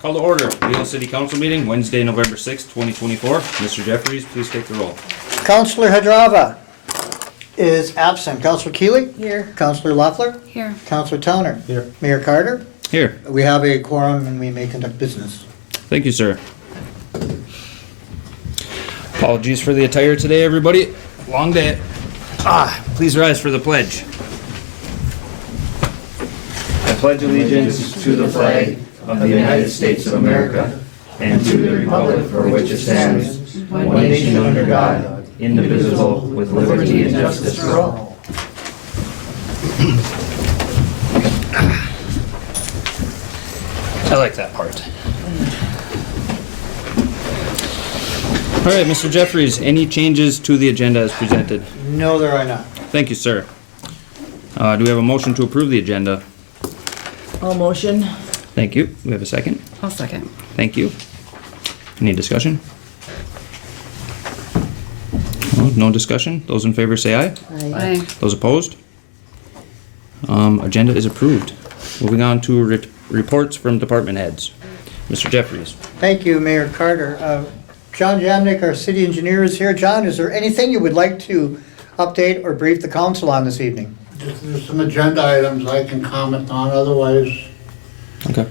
Call to order, Buhl City Council meeting, Wednesday, November 6th, 2024. Mr. Jeffries, please take the roll. Councillor Hadrava is absent. Councillor Keeley? Here. Councillor Loeffler? Here. Councillor Towner? Here. Mayor Carter? Here. We have a quorum and we may conduct business. Thank you, sir. Apologies for the attire today, everybody. Long day. Please rise for the pledge. I pledge allegiance to the flag of the United States of America and to the republic for which it stands, one nation under God, indivisible, with liberty and justice for all. I like that part. All right, Mr. Jeffries, any changes to the agenda as presented? No, there are not. Thank you, sir. Do we have a motion to approve the agenda? All motion. Thank you. Do we have a second? I'll second. Thank you. Any discussion? No discussion? Those in favor say aye. Aye. Those opposed? Agenda is approved. Moving on to reports from department heads. Mr. Jeffries. Thank you, Mayor Carter. John Jamnik, our city engineer, is here. John, is there anything you would like to update or brief the council on this evening? There's some agenda items I can comment on, otherwise Okay.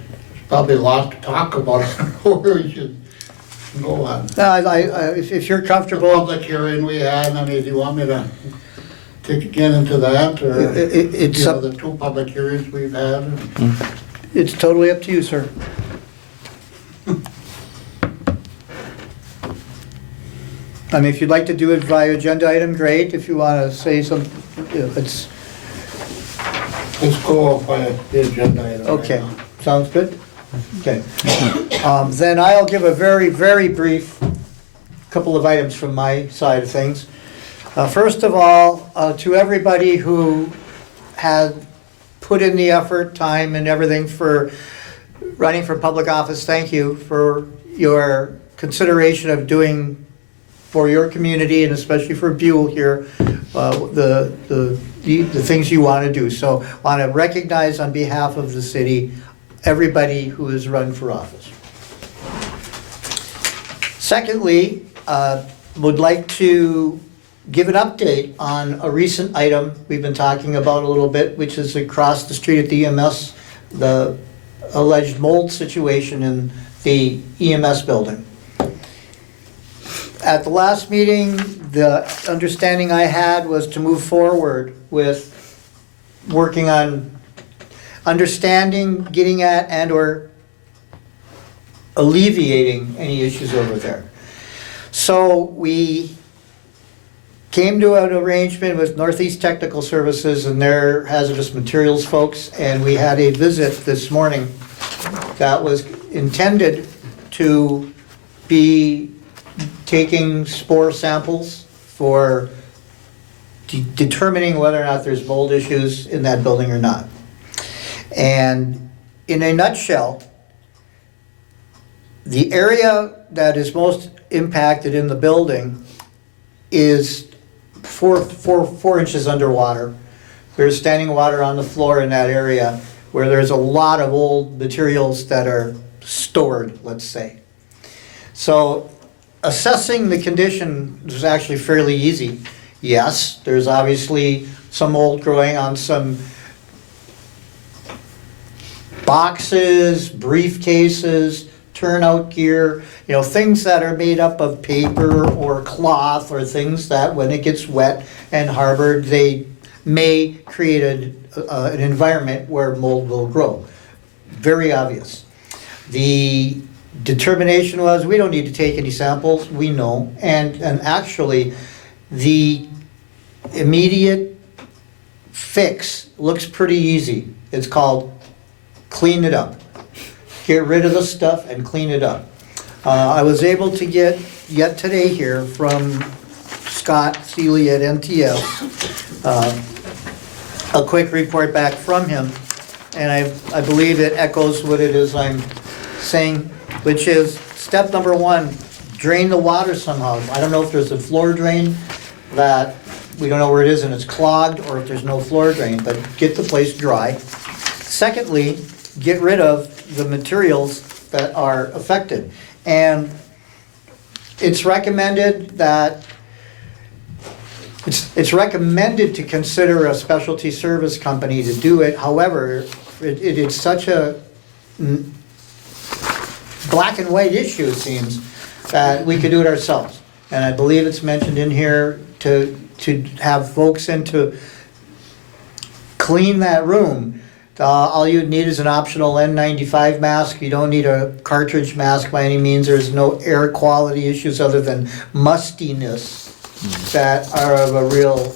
probably a lot to talk about where we should go on. If you're The comfortable, public hearing we had, I mean, do you want me to get into that, or, it's you know, up- the two public hearings we've had? it's totally up to you, sir. I mean, if you'd like to do it via agenda item, great. If you want to say some, it's, Let's go by the agenda item. right okay, now. sounds good? Okay. Then I'll give a very, very brief couple of items from my side of things. First of all, to everybody who had put in the effort, time, and everything for running for public office, thank you for your consideration of doing for your community and especially for Buhl here, the things you want to do. So I want to recognize on behalf of the city, everybody who has run for office. Secondly, would like to give an update on a recent item we've been talking about a little bit, which is across the street at the EMS, the alleged mold situation in the EMS building. At the last meeting, the understanding I had was to move forward with working on understanding, getting at, and/or alleviating any issues over there. So we came to an arrangement with Northeast Technical Services and their hazardous materials folks, and we had a visit this morning that was intended to be taking spore samples for determining whether or not there's mold issues in that building or not. And in a nutshell, the area that is most impacted in the building is four inches underwater. There's standing water on the floor in that area where there's a lot of old materials that are stored, let's say. So assessing the condition was actually fairly easy. Yes, there's obviously some mold growing on some boxes, briefcases, turnout gear, you know, things that are made up of paper or cloth or things that when it gets wet and harbored, they may create an environment where mold will grow. Very obvious. The determination was we don't need to take any samples, we know, and actually the immediate fix looks pretty easy. It's called clean it up. Get rid of the stuff and clean it up. I was able to get yet today here from Scott Seeley at MTS a quick report back from him, and I believe it echoes what it is I'm saying, which is step number one, drain the water somehow. I don't know if there's a floor drain that we don't know where it is and it's clogged, or if there's no floor drain, but get the place dry. Secondly, get rid of the materials that are affected. And it's recommended that, it's recommended to consider a specialty service company to do it. However, it is such a black and white issue, it seems, that we could do it ourselves. And I believe it's mentioned in here to have folks in to clean that room. All you'd need is an optional N95 mask. You don't need a cartridge mask by any means. There's no air quality issues other than mustiness that are of a real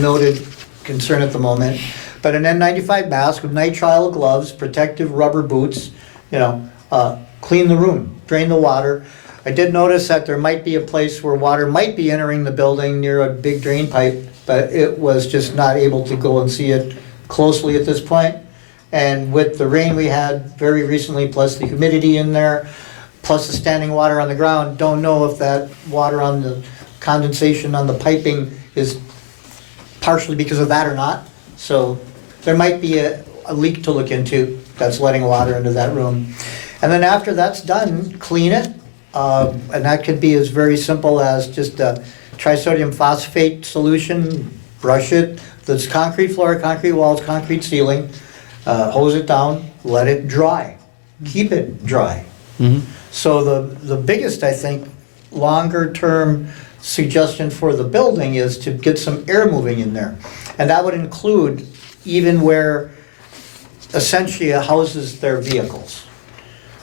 noted concern at the moment. But an N95 mask with nitrile gloves, protective rubber boots, clean the room, drain the water. I did notice that there might be a place where water might be entering the building near a big drain pipe, but it was just not able to go and see it closely at this point. And with the rain we had very recently, plus the humidity in there, plus the standing water on the ground, don't know if that water on the condensation on the piping is partially because of that or not. So there might be a leak to look into that's letting water into that room. And then after that's done, clean it. And that could be as very simple as just a trisodium phosphate solution, brush it. There's concrete floor, concrete walls, concrete ceiling. Hose it down, let it dry, keep it dry. So the biggest, I think, longer term suggestion for the building is to get some air moving in there. And that would include even where Essentia houses their vehicles.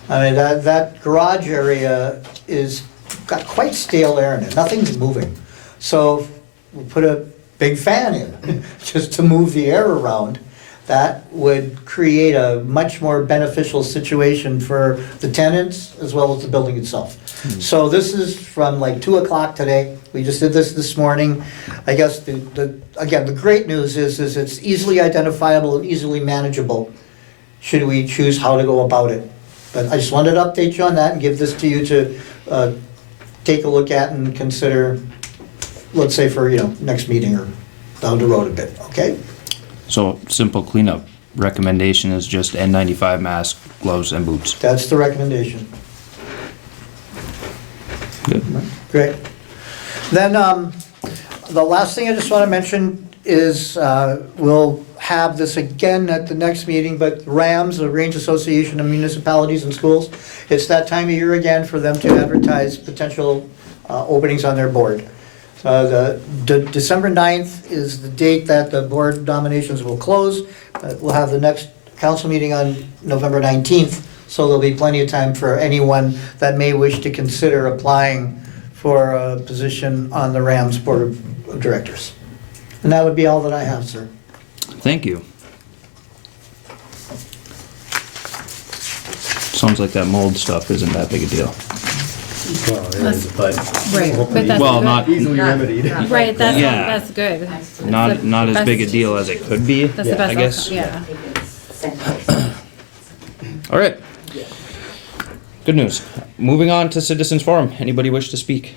I mean, that garage area is got quite stale air in it, nothing's moving. So we'll put a big fan in just to move the air around. That would create a much more beneficial situation for the tenants as well as the building itself. So this is from like 2 o'clock today. We just did this morning. I guess the great news is it's easily identifiable and easily manageable should we choose how to go about it. But I just wanted to update you on that and give this to you to take a look at and consider, let's say for next meeting or down the road a bit, okay? So simple cleanup recommendation is just N95 mask, gloves, and boots. That's the recommendation. Good. Great. Then the last thing I just want to mention is we'll have this again at the next meeting, but RAMS, the Range Association of Municipalities and Schools, it's that time of year again for them to advertise potential openings on their board. The December 9th is the date that the board nominations will close. We'll have the next council meeting on November 19th, so there'll be plenty of time for anyone that may wish to consider applying for a position on the RAMS Board of Directors. And that would be all that I have, sir. Thank you. Sounds like that mold stuff isn't that big a deal. Well, it is, but Right, hopefully but that's Well, good. not easily remedied. Right, that's, Yeah. that's good. not as best- big a deal as it could be, That's the best I guess. outcome, yeah. All right. Good news. Moving on to citizens forum. Anybody wish to speak?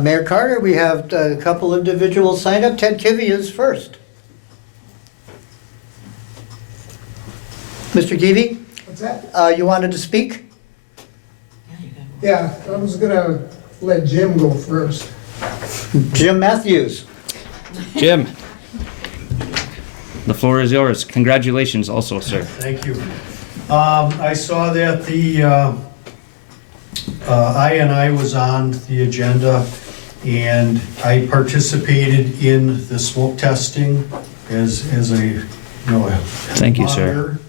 Mayor Carter, we have a couple individuals signed up. Ted Kivy is first. Mr. Kivy, What's that? you wanted to speak? Yeah, I was gonna let Jim go first. Jim Matthews. Jim. The floor is yours. Congratulations also, sir. Thank you. I saw that the I&I was on the agenda, and I participated in the smoke testing as a, Thank you, sir. monitor.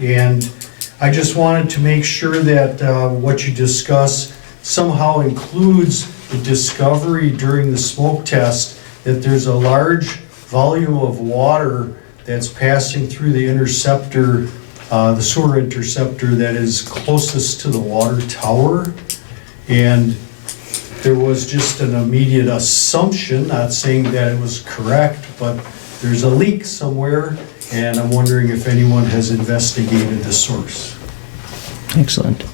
And I just wanted to make sure that what you discuss somehow includes the discovery during the smoke test that there's a large volume of water that's passing through the interceptor, the sewer interceptor that is closest to the water tower. And there was just an immediate assumption, not saying that it was correct, but there's a leak somewhere, and I'm wondering if anyone has investigated the source. Excellent.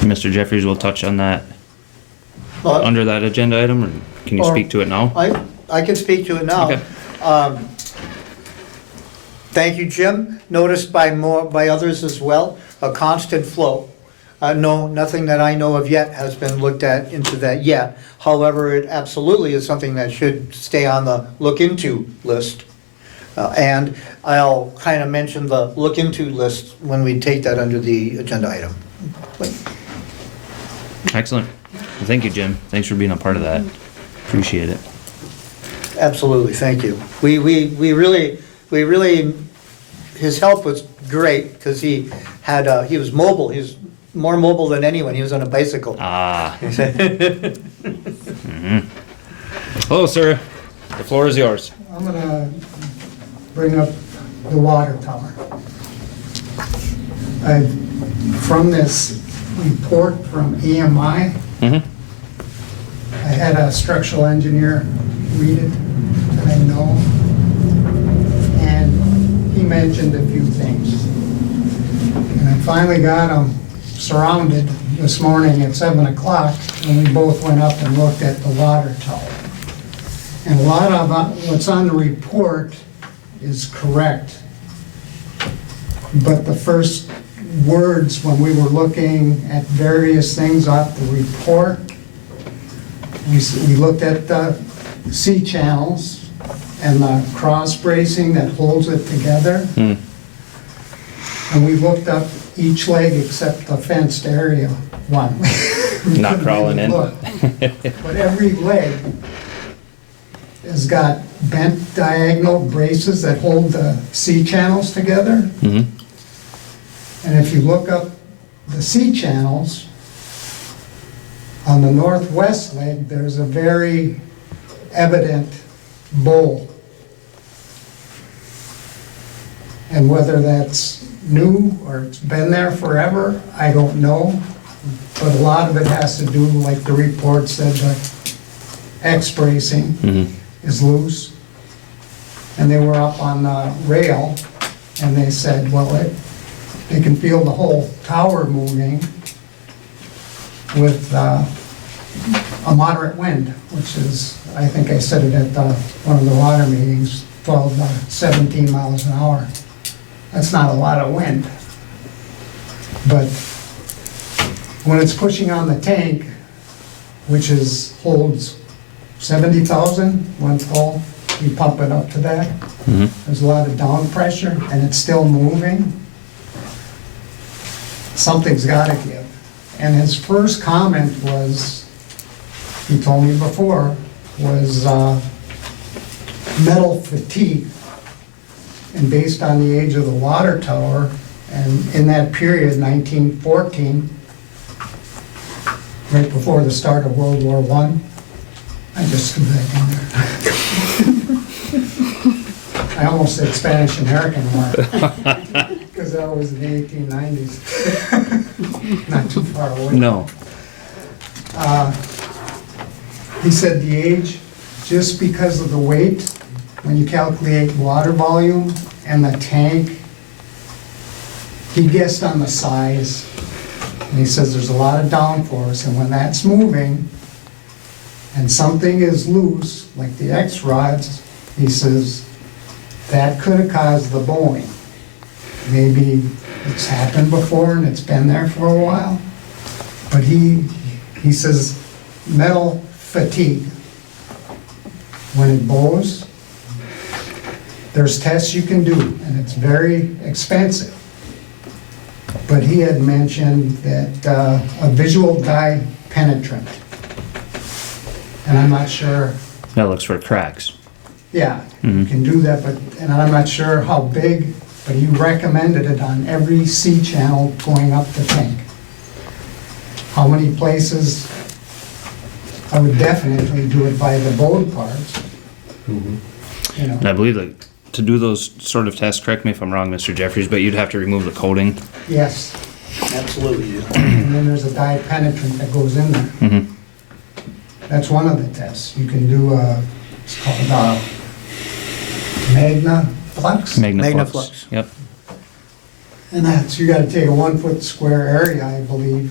Mr. Jeffries will touch on that Well, under that agenda item, or can you Or- speak to it now? I can speak to it now. Okay. Thank you, Jim. Noticed by others as well, a constant flow. No, nothing that I know of yet has been looked at into that yet. However, it absolutely is something that should stay on the look into list. And I'll kind of mention the look into list when we take that under the agenda item. Excellent. Well, thank you, Jim. Thanks for being a part of that. Appreciate it. Absolutely, thank you. We really, his help was great because he was mobile. He was more mobile than anyone. He was on a bicycle. Ah. Hello, sir. The floor is yours. I'm gonna bring up the water tower. From this report from EMI, Mm-hmm. I had a structural engineer read it that I know, and he mentioned a few things. And I finally got him surrounded this morning at 7 o'clock, and we both went up and looked at the water tower. And a lot of what's on the report is correct. But the first words when we were looking at various things off the report, we looked at the C channels and the cross bracing that holds it together. Mm. And we looked up each leg except the fenced area one. We Not couldn't crawling even in. look. But every leg has got bent diagonal braces that hold the C channels together. Mm-hmm. And if you look up the C channels, on the northwest leg, there's a very evident bowl. And whether that's new or it's been there forever, I don't know. But a lot of it has to do, like the report said, the X bracing Mm-hmm. is loose. And they were up on the rail, and they said, well, they can feel the whole tower moving with a moderate wind, which is, I think I said it at one of the water meetings, 12 to 17 miles an hour. That's not a lot of wind. But when it's pushing on the tank, which holds 70,000 when full, you pump it up to that. Mm-hmm. There's a lot of down pressure, and it's still moving. Something's gotta give. And his first comment was, he told me before, was metal fatigue. And based on the age of the water tower, and in that period, 1914, right before the start of World War I just threw that in there. I almost said Spanish-American War, because that was in the 1890s. Not too far away. No. He said the age, just because of the weight, when you calculate water volume and the tank, he guessed on the size, and he says there's a lot of downforce, and when that's moving and something is loose, like the X rods, he says that could have caused the bowing. Maybe it's happened before and it's been there for a while, but he says metal fatigue. When it bows, there's tests you can do, and it's very expensive. But he had mentioned that a visual dye penetrant, and I'm not sure, That looks for cracks. yeah, you can do that, and I'm not sure how big, but he recommended it on every C channel going up the tank. How many places? I would definitely do it by the bowed parts. You know. And I believe that to do those sort of tests, correct me if I'm wrong, Mr. Jeffries, but you'd have to remove the coating. Yes, Absolutely. and then there's a dye penetrant that goes in there. Mm-hmm. That's one of the tests. You can do it's called Magnaflux. Magnaflux. Yep. And that's, you gotta take a 1 foot square area, I believe,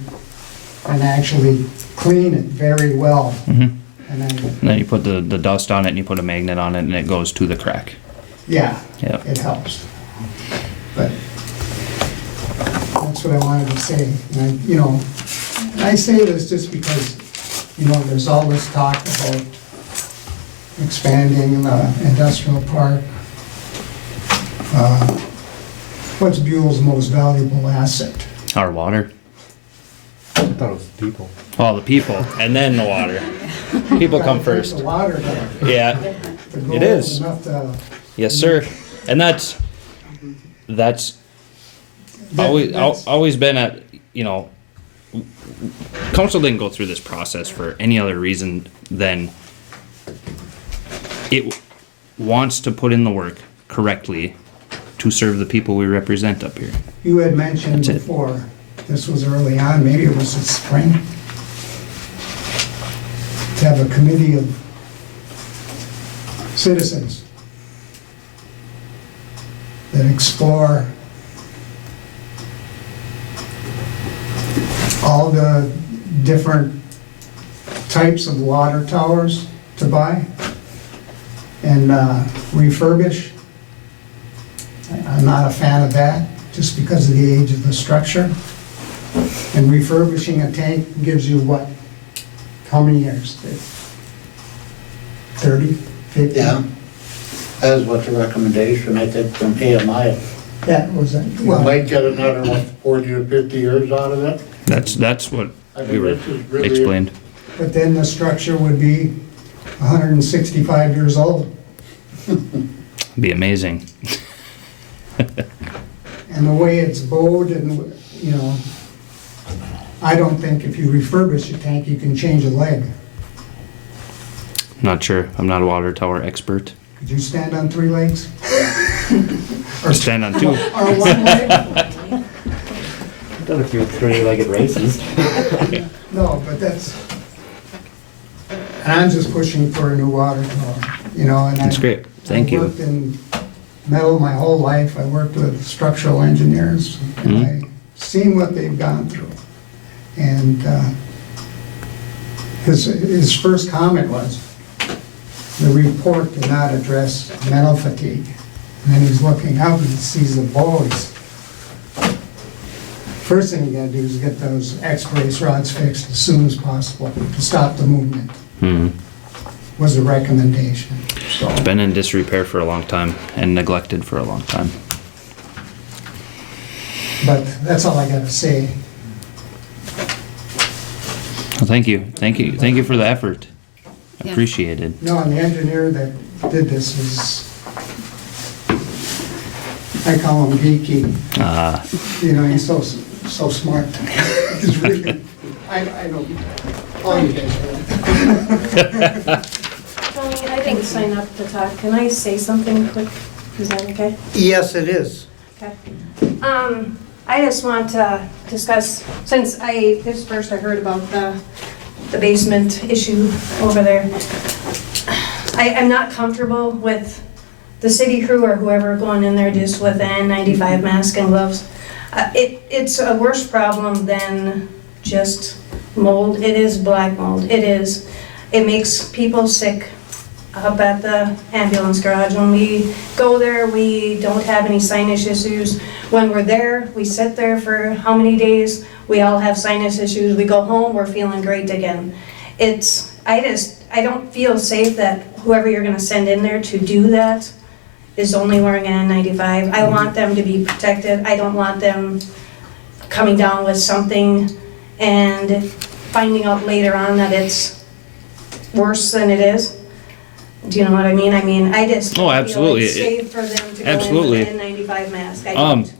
and actually clean it very well. Mm-hmm. And then, And then you put the dust on it and you put a magnet on it and it goes to the crack. yeah, Yep. it helps. But that's that's what I wanted to say. And I say this just because, there's all this talk about expanding the industrial park. What's Buhl's most valuable asset? Our water. I thought it was people. Well, the people, and then the water. People come Gotta take first. The water to Yeah, go It is. enough to. yes, sir. And that's always been council didn't go through this process for any other reason than it wants to put in the work correctly to serve the people we represent up here. You had mentioned That's it. before, this was early on, maybe it was this spring, to have a committee of citizens that explore all the different types of water towers to buy and refurbish. I'm not a fan of that, just because of the age of the structure. And refurbishing a tank gives you what? How many years? 30, 50? Yeah. That is what the recommendation, I think, from AMI. Yeah, was that, You well, might get another, 40 or 50 years out of it. That's what I we think were this is really. explained. but then the structure would be 165 years old. Be amazing. And the way it's bowed and, I don't think if you refurbish a tank, you can change a leg. Not sure. I'm not a water tower expert. Could you stand on 3 legs? Or stand on two. Or 1 leg? I've done a few three-legged races. No, but that's, and I'm just pushing for a new water tower, and That's great. Thank I you. worked in metal my whole life. I worked with structural engineers, and Mhm. I've seen what they've gone through. And his first comment was, the report did not address mental fatigue. And then he's looking up and he sees the bows. First thing you gotta do is get those X-brace rods fixed as soon as possible to stop the movement, was the recommendation. So, It's been in disrepair for a long time and neglected for a long time. but that's all I gotta say. Well, thank you. Thank you for the effort. Appreciate it. No, and the engineer that did this is, I call him geeky. He's so smart. He's really, I know, all you guys are. Tony, I didn't sign up to talk. Can I say something quick? Is that okay? Yes, it is. Okay. I just want to discuss, since this first I heard about the basement issue over there. I'm not comfortable with the city crew or whoever going in there just with an N95 mask and gloves. It's a worse problem than just mold. It is black mold. It is. It makes people sick up at the ambulance garage. When we go there, we don't have any sinus issues. When we're there, we sit there for how many days? We all have sinus issues. We go home, we're feeling great again. I don't feel safe that whoever you're gonna send in there to do that is only wearing an N95. I want them to be protected. I don't want them coming down with something and finding out later on that it's worse than it is. Do you know what I mean? I just Oh, absolutely. feel it's safe for them to go Absolutely. in with an N95 mask. I don't.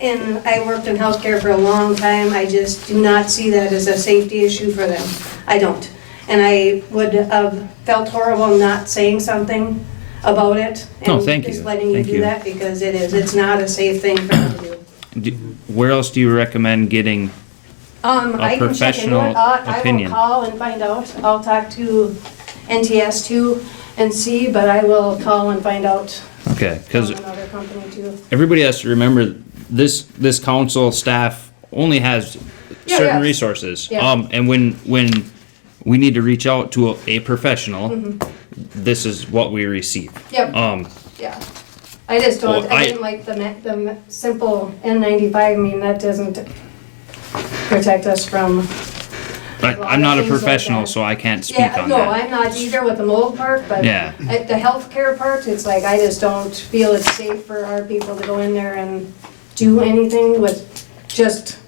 And I worked in healthcare for a long time. I just do not see that as a safety issue for them. I don't. And I would have felt horrible not saying something about it. No, thank And just you. letting you Thank do you. that because it is. It's not a safe thing for them to do. Where else do you recommend getting? I can check into professional it. I opinion. will call and find out. I'll talk to NTS too and see, but I will call and find out Okay, from because another company too. everybody has to remember this council staff only has Yeah, certain yeah. resources. Yeah. And when we need to reach out to a professional, this is what we receive. Yep. Yeah. I just don't, Well, I didn't like the simple N95, I mean, that doesn't protect us from. But A lot I'm not of a things like professional, that. so I can't speak Yeah, on no, that. I'm not either with the mold part, but Yeah. the healthcare part, it's like, I just don't feel it's safe for our people to go in there and do anything with just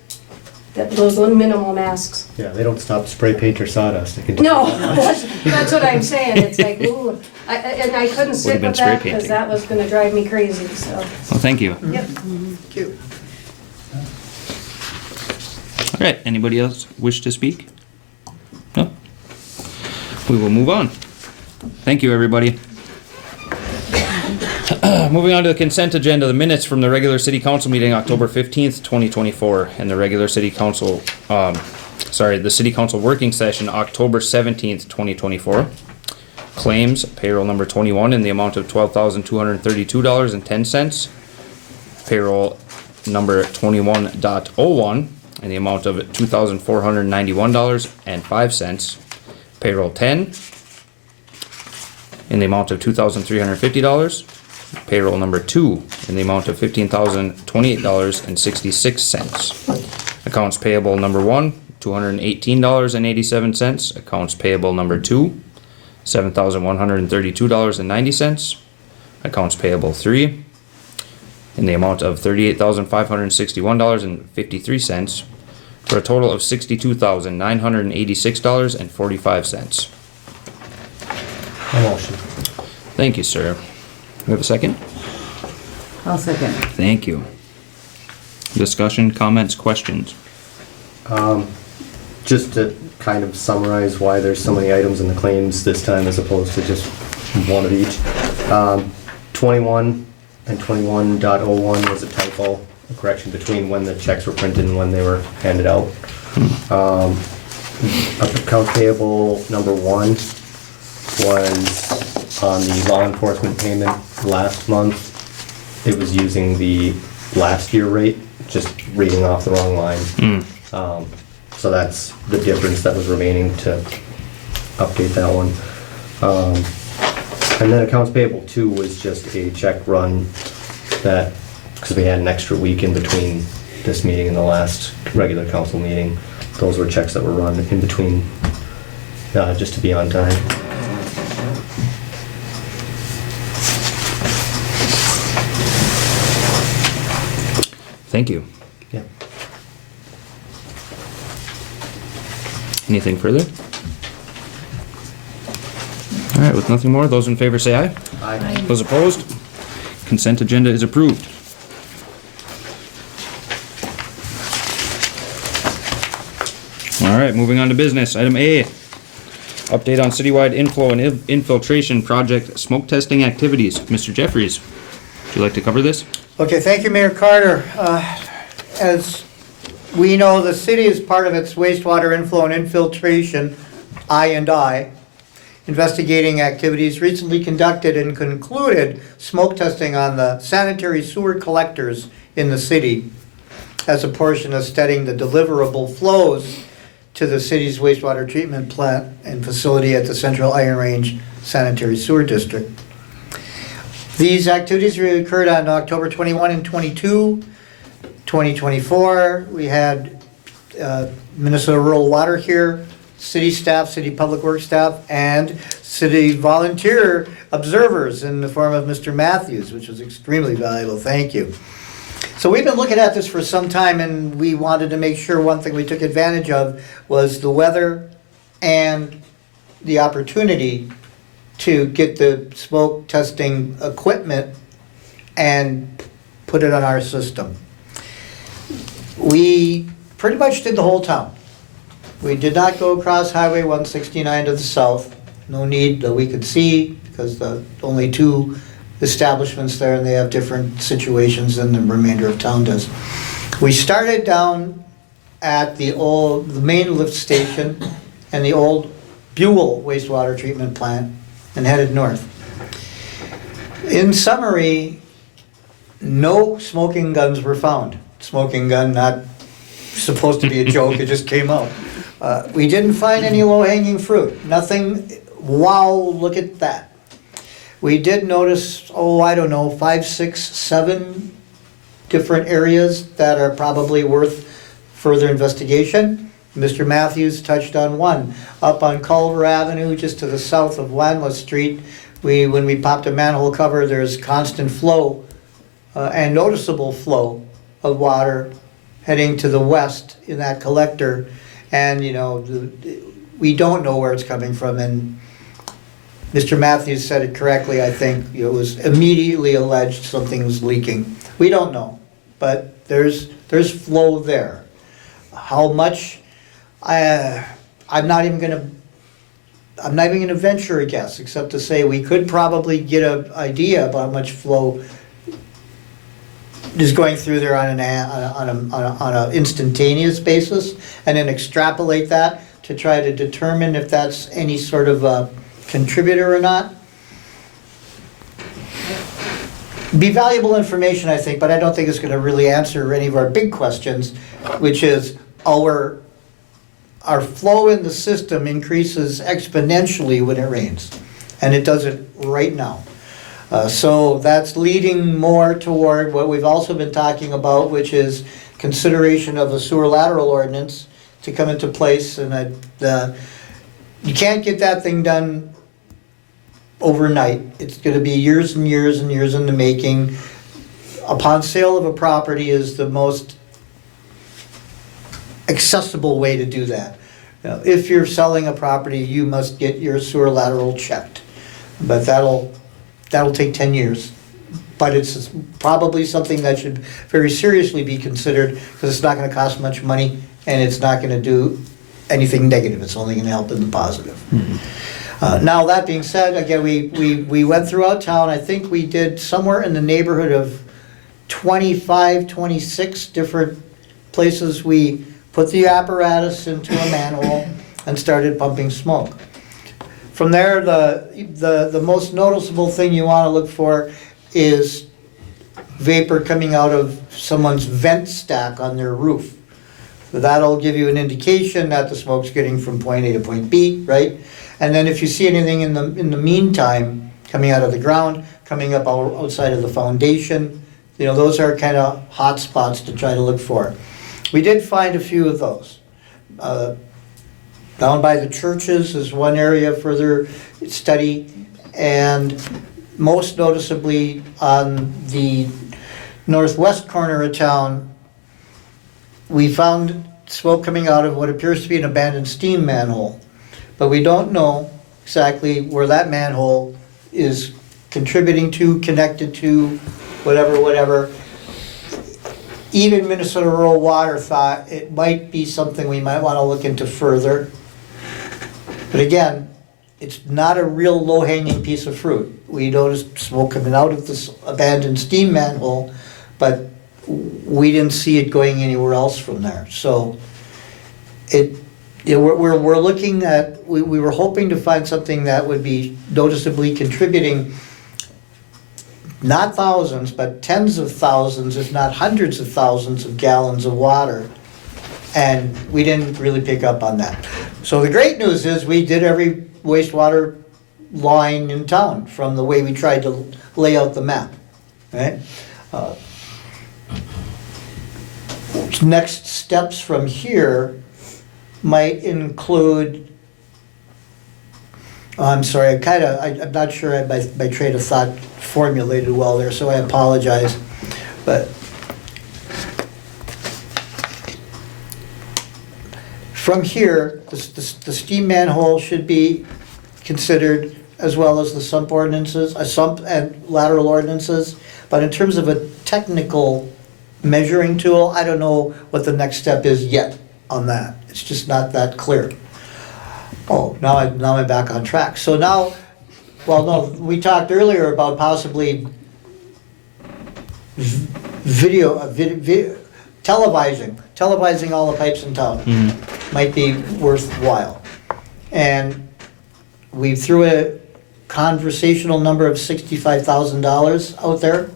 those little minimal masks. Yeah, they don't stop spray paint or sawdust. I can tell No, you that much. that's what I'm saying, it's like, ooh, and I couldn't sit Would've been with spray that, because painting. that was gonna drive me crazy, so. Well, thank you. Yep. Cute. All right, anybody else wish to speak? No? We will move on. Thank you, everybody. Moving on to the consent agenda, the minutes from the regular city council meeting, October 15th, 2024, and the regular city council, the city council working session, October 17th, 2024. Claims, payroll number 21 in the amount of $12,232.10. Payroll number 21.01 in the amount of $2,491.05. Payroll 10 in the amount of $2,350. Payroll number 2 in the amount of $15,028.66. Accounts payable number 1, $218.87. Accounts payable number 2, $7,132.90. Accounts payable 3 in the amount of $38,561.53, for a total of $62,986.45. A motion. Thank you, sir. We have a second? I'll second. Thank you. Discussion, comments, questions? Just to kind of summarize why there's so many items in the claims this time as opposed to just one of each. 21 and 21.01 was a typo, a correction between when the checks were printed and when they were handed out. Account payable number 1 was on the law enforcement payment last month. It was using the last year rate, just reading off the wrong line. So that's the difference that was remaining to update that one. And then accounts payable 2 was just a check run that, because we had an extra week in between this meeting and the last regular council meeting. Those were checks that were run in between, just to be on time. Thank you. Yeah. Anything further? All right, with nothing more, those in favor say aye. Aye. Those opposed? Consent agenda is approved. All right, moving on to business. Item A, update on citywide inflow and infiltration project smoke testing activities. Mr. Jeffries, would you like to cover this? Okay, thank you, Mayor Carter. As we know, the city, as part of its wastewater inflow and infiltration, I&I, investigating activities, recently conducted and concluded smoke testing on the sanitary sewer collectors in the city as a portion of studying the deliverable flows to the city's wastewater treatment plant and facility at the Central Iron Range Sanitary Sewer District. These activities occurred on October 21 and 22, 2024. We had Minnesota Rural Water here, city staff, city public works staff, and city volunteer observers in the form of Mr. Matthews, which was extremely valuable. Thank you. So we've been looking at this for some time, and we wanted to make sure one thing we took advantage of was the weather and the opportunity to get the smoke testing equipment and put it on our system. We pretty much did the whole town. We did not go across Highway 169 to the south. No need that we could see, because the only 2 establishments there, and they have different situations than the remainder of town does. We started down at the main lift station and the old Buhl wastewater treatment plant and headed north. In summary, no smoking guns were found. Smoking gun, not supposed to be a joke, it just came out. We didn't find any low-hanging fruit. Nothing, wow, look at that. We did notice, I don't know, 5, 6, 7 different areas that are probably worth further investigation. Mr. Matthews touched on one. Up on Culver Avenue, just to the south of Wanless Street, when we popped a manhole cover, there's constant flow and noticeable flow of water heading to the west in that collector. And, we don't know where it's coming from. And Mr. Matthews said it correctly, I think. It was immediately alleged something's leaking. We don't know, but there's flow there. How much? I'm not even gonna venture a guess, except to say we could probably get an idea about how much flow is going through there on an instantaneous basis, and then extrapolate that to try to determine if that's any sort of a contributor or not. Be valuable information, I think, but I don't think it's gonna really answer any of our big questions, which is our flow in the system increases exponentially when it rains, and it does it right now. So that's leading more toward what we've also been talking about, which is consideration of a sewer lateral ordinance to come into place. And you can't get that thing done overnight. It's going to be years and years and years in the making. Upon sale of a property is the most accessible way to do that. If you're selling a property, you must get your sewer lateral checked. But that'll take 10 years. But it's probably something that should very seriously be considered, because it's not going to cost much money and it's not going to do anything negative. It's only going to help in the positive. Now, that being said, again, we went throughout town. I think we did somewhere in the neighborhood of 25, 26 different places we put the apparatus into a manhole and started pumping smoke. From there, the most noticeable thing you want to look for is vapor coming out of someone's vent stack on their roof. So that'll give you an indication that the smoke's getting from point A to point B, right? And then if you see anything in the meantime coming out of the ground, coming up outside of the foundation, those are kind of hot spots to try to look for. We did find a few of those. Down by the churches is one area of further study, and most noticeably on the northwest corner of town, we found smoke coming out of what appears to be an abandoned steam manhole. But we don't know exactly where that manhole is contributing to, connected to, whatever. Even Minnesota Rural Water thought it might be something we might want to look into further. But again, it's not a real low-hanging piece of fruit. We noticed smoke coming out of this abandoned steam manhole, but we didn't see it going anywhere else from there. So we're looking at, we were hoping to find something that would be noticeably contributing, not thousands, but tens of thousands, if not hundreds of thousands of gallons of water. And we didn't really pick up on that. So the great news is we did every wastewater line in town from the way we tried to lay out the map, right? Next steps from here might include, I'm sorry, I'm not sure my train of thought formulated well there, so I apologize. But from here, the steam manhole should be considered, as well as the sump ordinances, sump and lateral ordinances. But in terms of a technical measuring tool, I don't know what the next step is yet on that. It's just not that clear. Oh, now I'm back on track. So now, well, no, we talked earlier about possibly televising all the pipes in town. Might be worthwhile. And we threw a conversational number of $65,000 out there.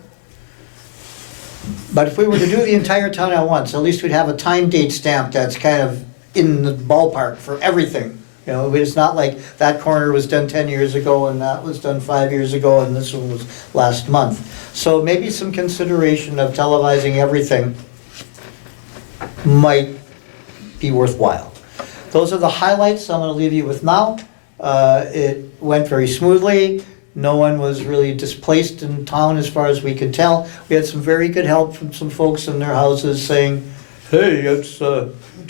But if we were to do the entire town at once, at least we'd have a time date stamp that's kind of in the ballpark for everything You know, it's not like that corner was done 10 years ago and that was done 5 years ago and this one was last month. So maybe some consideration of televising everything might be worthwhile. Those are the highlights I'm gonna leave you with now. It went very smoothly. No one was really displaced in town as far as we could tell. We had some very good help from some folks in their houses saying, hey, it's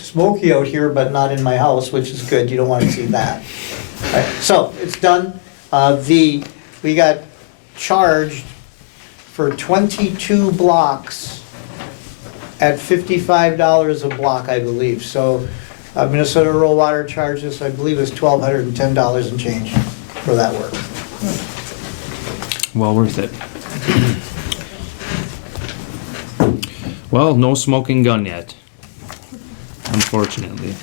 smoky out here, but not in my house, which is good. You don't want to see that. Right, so it's done. We got charged for 22 blocks at $55 a block, I believe. So Minnesota Rural Water charges, I believe, is $1,210 and change for that work. Well worth it. Well, no smoking gun yet. Unfortunately.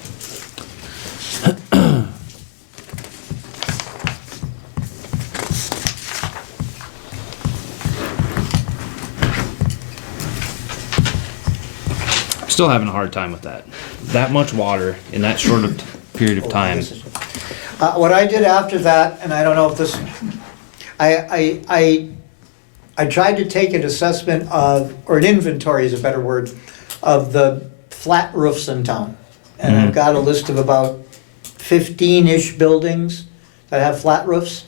Still having a hard time with that. That much water in that short of period of time. What I did after that, and I don't know if this, I tried to take an assessment of, or an inventory is a better word, of the flat roofs in town. And I've got a list of about 15-ish buildings that have flat roofs.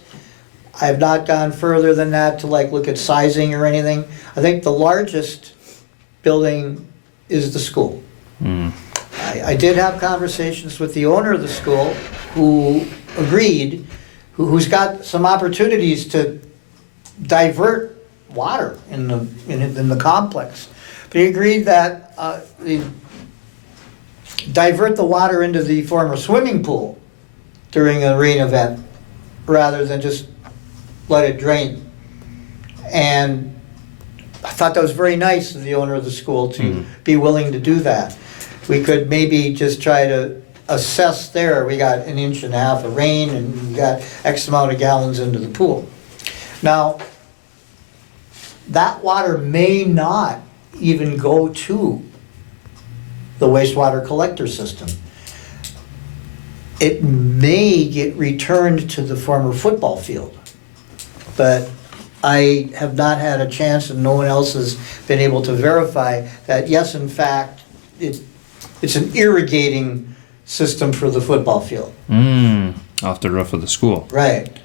I have not gone further than that to like look at sizing or anything. I think the largest building is the school. I did have conversations with the owner of the school who agreed, who's got some opportunities to divert water in the complex. But he agreed that divert the water into the former swimming pool during a rain event rather than just let it drain. And I thought that was very nice of the owner of the school to be willing to do that. We could maybe just try to assess there. We got 1.5 inches of rain and we got X amount of gallons into the pool. Now, that water may not even go to the wastewater collector system. It may get returned to the former football field. But I have not had a chance, and no one else has been able to verify that, yes, in fact, it's an irrigating system for the football field. Off the roof of the school. Right.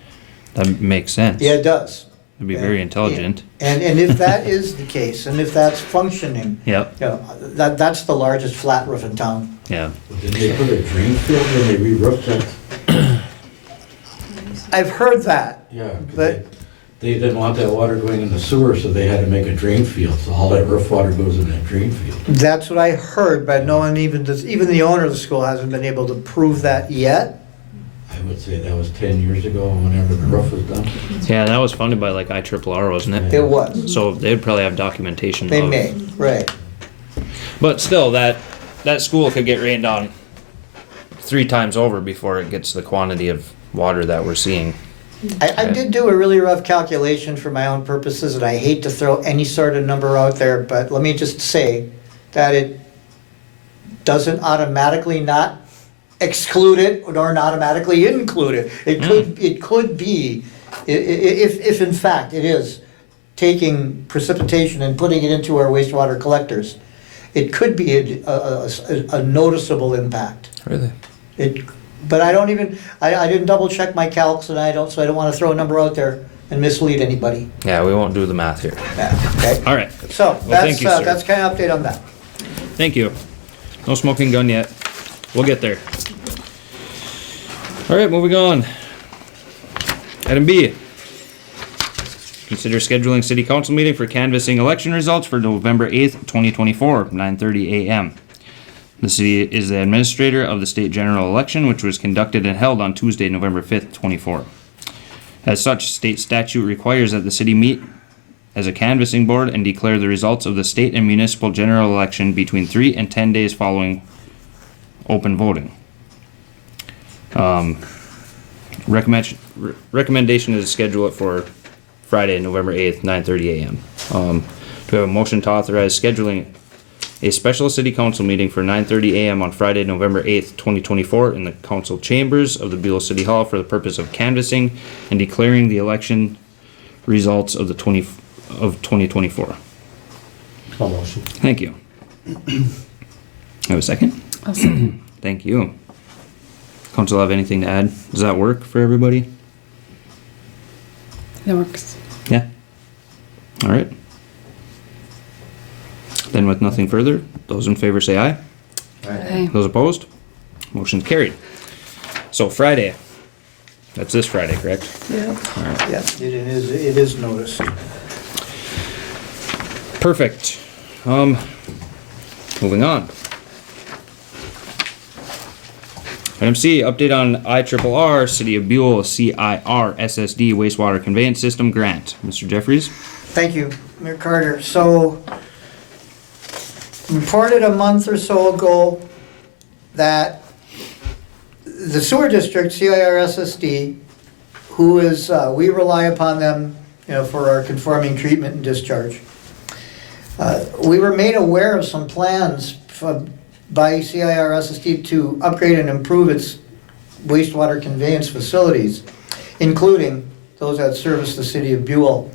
That makes sense. Yeah, it does. It'd be very intelligent. And if that is the case, and if that's functioning, Yep. you know, that's the largest flat roof in town. Yeah. Did they put a drain field when they re-roofed that? I've heard that. Yeah, 'cause But- they didn't want that water going in the sewer, so they had to make a drain field, so all that roof water goes in that drain field. That's what I heard, but no one even the owner of the school hasn't been able to prove that yet. I would say that was 10 years ago, whenever the roof was done. Yeah, that was funded by like IRRR, wasn't it? It was. So they'd probably have documentation. They of- may, right. But still, that school could get rained on 3 times over before it gets the quantity of water that we're seeing. I did do a really rough calculation for my own purposes, and I hate to throw any sort of number out there, but let me just say that it doesn't automatically not exclude it nor automatically include it. It could be, if in fact it is taking precipitation and putting it into our wastewater collectors, it could be a noticeable impact. Really? But I didn't double check my calcs, and so I don't want to throw a number out there and mislead anybody. Yeah, we won't do the math here. Yeah, okay? All right. So, thank you, sir. that's kind of update on that. Thank you. No smoking gun yet. We'll get there. All right, moving on. Item B. Consider scheduling city council meeting for canvassing election results for November 8th, 2024, 9:30 a.m. The city is the administrator of the state general election, which was conducted and held on Tuesday, November 5th, 24. As such, state statute requires that the city meet as a canvassing board and declare the results of the state and municipal general election between 3 and 10 days following open voting. Recommendation is to schedule it for Friday, November 8th, 9:30 a.m. Do we have a motion to authorize scheduling a special city council meeting for 9:30 a.m. on Friday, November 8th, 2024 in the council chambers of the Buhl City Hall for the purpose of canvassing and declaring the election results of 2024. I'll motion. Thank you. Have a second? I'll second. Thank you. Council have anything to add? Does that work for everybody? That works. Yeah. All right. Then with nothing further, those in favor say aye. Okay. Those opposed? Motion's carried. So Friday, that's this Friday, correct? Yeah. Yeah, it is noticed. Perfect. Moving on. Item C, update on IRRR, City of Buhl, CIR, SSD wastewater conveyance system grant. Mr. Jeffries? Thank you, Mayor Carter. So, reported a month or so ago that the sewer district, CIR SSD, who is, we rely upon them, for our conforming treatment and discharge. We were made aware of some plans by CIR SSD to upgrade and improve its wastewater conveyance facilities, including those that service the city of Buhl.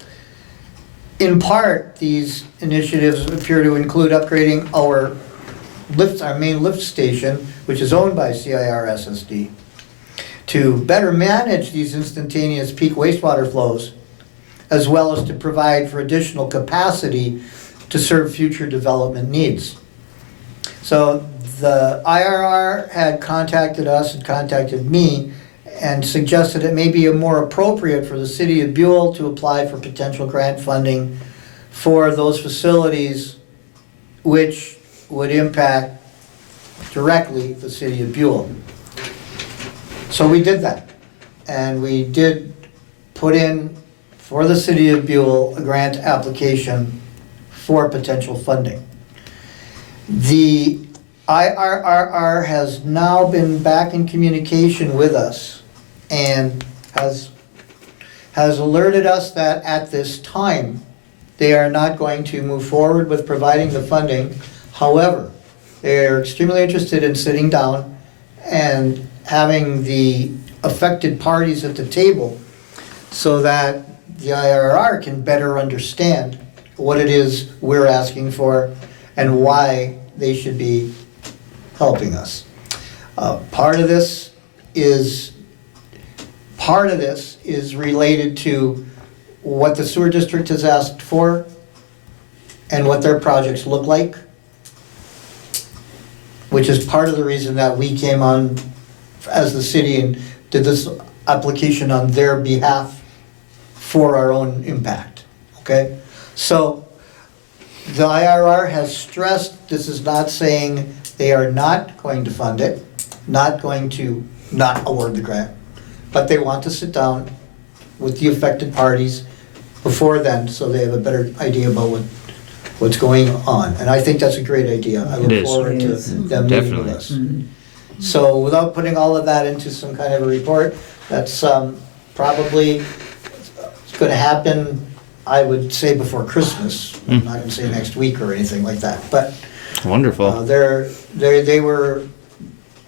In part, these initiatives appear to include upgrading our main lift station, which is owned by CIR SSD, to better manage these instantaneous peak wastewater flows, as well as to provide for additional capacity to serve future development needs. So the IRR had contacted us and contacted me and suggested it may be more appropriate for the city of Buhl to apply for potential grant funding for those facilities which would impact directly the city of Buhl. So we did that. And we did put in for the city of Buhl a grant application for potential funding. The IRRR has now been back in communication with us and has alerted us that at this time, they are not going to move forward with providing the funding. However, they are extremely interested in sitting down and having the affected parties at the table so that the IRR can better understand what it is we're asking for and why they should be helping us. Part of this is related to what the sewer district has asked for and what their projects look like, which is part of the reason that we came on as the city and did this application on their behalf for our own impact, okay? So the IRR has stressed, this is not saying they are not going to fund it, not going to not award the grant, but they want to sit down with the affected parties before then, so they have a better idea about what's going on. And I think that's a great idea. I It look is. forward to It is. them meeting with Definitely. us. So without putting all of that into some kind of a report, that's probably gonna happen, I would say before Christmas. I'm not gonna say next week or anything like that, but Wonderful. they were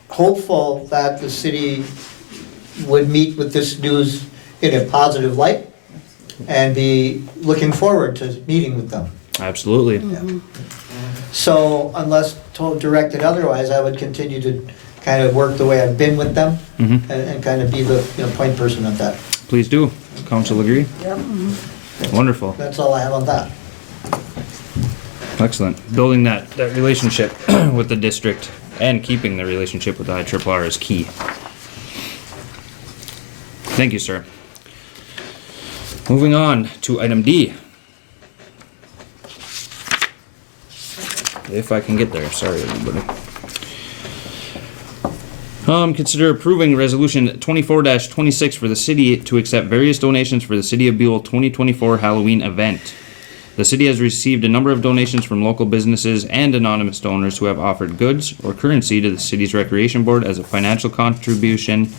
hopeful that the city would meet with this news in a positive light and be looking forward to meeting with them. Absolutely. So unless told, directed otherwise, I would continue to kind of work the way I've been with them and kind of be the point person at that. Please do. Council agree? Yep. Wonderful. That's all I have on that. Excellent. Building that relationship with the district and keeping the relationship with the IRRR is key. Thank you, sir. Moving on to item D. If I can get there, sorry everybody. Consider approving resolution 24-26 for the city to accept various donations for the City of Buhl 2024 Halloween event. The city has received a number of donations from local businesses and anonymous donors who have offered goods or currency to the city's recreation board as a financial contribution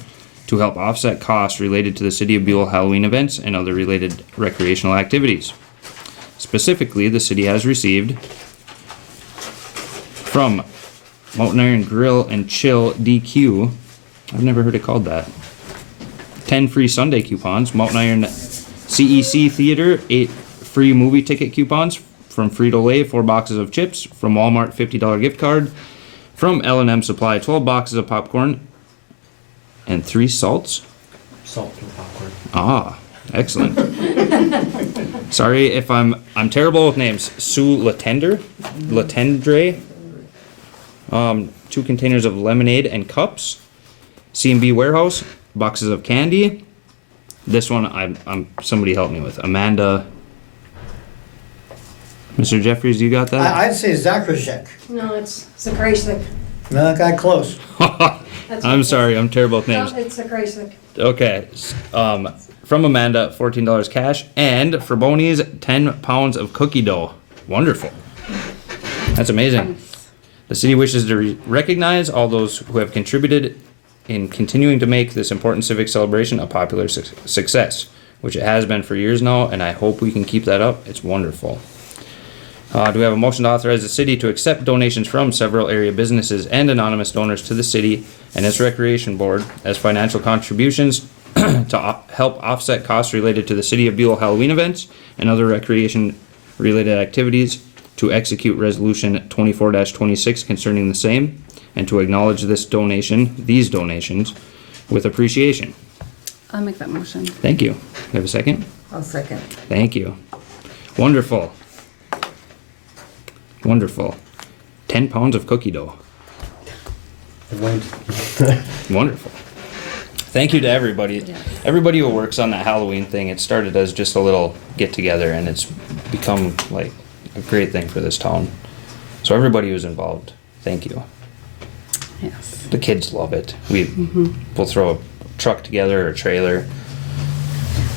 to help offset costs related to the City of Buhl Halloween events and other related recreational activities. Specifically, the city has received from Mountain Iron Grill and Chill DQ. I've never heard it called that. 10 free Sunday coupons. Mountain Iron CEC Theater, 8 free movie ticket coupons. From Frito-Lay, 4 boxes of chips. From Walmart, $50 gift card. From L&M Supply, 12 boxes of popcorn. And 3 salts. Salt and popcorn. Ah, excellent. Sorry if I'm terrible with names. Sue Latendre. 2 containers of lemonade and cups. C&B Warehouse, boxes of candy. This one I'm somebody help me with. Amanda. Mr. Jeffries, you got that? I'd say Zakrajek. No, it's Zakrajsek. No, that got close. I'm sorry, I'm terrible with names. No, it's Zakrajsek. Okay. From Amanda, $14 cash. And for Boney's, 10 pounds of cookie dough. Wonderful. That's amazing. The city wishes to recognize all those who have contributed in continuing to make this important civic celebration a popular success, which it has been for years now, and I hope we can keep that up. It's wonderful. Do we have a motion to authorize the city to accept donations from several area businesses and anonymous donors to the city and its recreation board as financial contributions to help offset costs related to the City of Buhl Halloween events and other recreation-related activities, to execute Resolution 24-26 concerning the same, and to acknowledge these donations, with appreciation? I'll make that motion. Thank you. We have a second? I'll second. Thank you. Wonderful. Wonderful. 10 pounds of cookie dough. It went. Wonderful. Thank you to everybody. Yes. Everybody who works on that Halloween thing. It started as just a little get together, and it's become like a great thing for this town. So everybody who's involved, thank you. Yes. The kids love it. We'll throw a truck together or a trailer.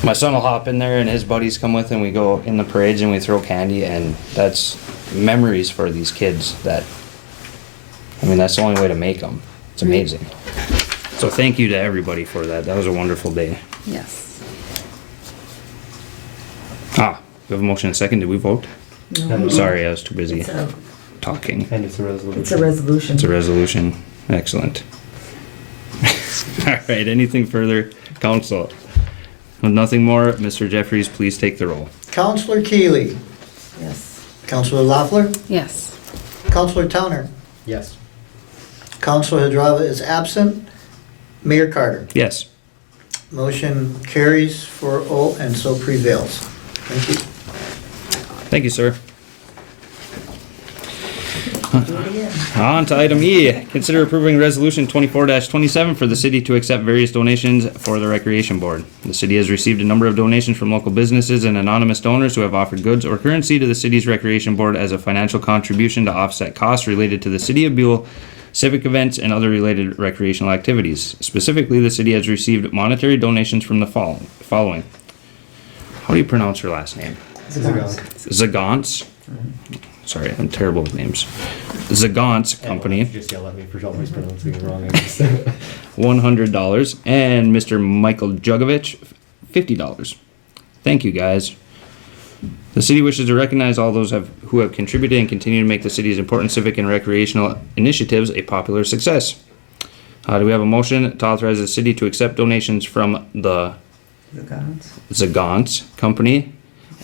My son will hop in there and his buddies come with, and we go in the parades and we throw candy, and that's memories for these kids that, I mean, that's the only way to make them. It's amazing. So thank you to everybody for that. That was a wonderful day. Yes. We have a motion and a second. Did we vote? No. Sorry, I was too busy It's a, talking. And it's a resolution. it's a resolution. It's a resolution. Excellent. All right, anything further, council? With nothing more, Mr. Jeffries, please take the roll. Counselor Keeley. Yes. Counselor Loeffler. Yes. Counselor Towner. Yes. Counselor Hadrava is absent. Mayor Carter. Yes. Motion carries 4-0 and so prevails. Thank you. Thank you, sir. Do it again. On to item E. Consider approving resolution 24-27 for the city to accept various donations for the recreation board. The city has received a number of donations from local businesses and anonymous donors who have offered goods or currency to the city's recreation board as a financial contribution to offset costs related to the City of Buhl civic events and other related recreational activities. Specifically, the city has received monetary donations from the following. How do you pronounce her last name? Zagance. Sorry, I'm terrible with names. Zagance Company, Just yell at me for always pronouncing it wrong. $100, and Mr. Michael Jugovich, $50. Thank you, guys. The city wishes to recognize all those who have contributed and continue to make the city's important civic and recreational initiatives a popular success. Do we have a motion to authorize the city to accept donations from the The gods. Zagance Company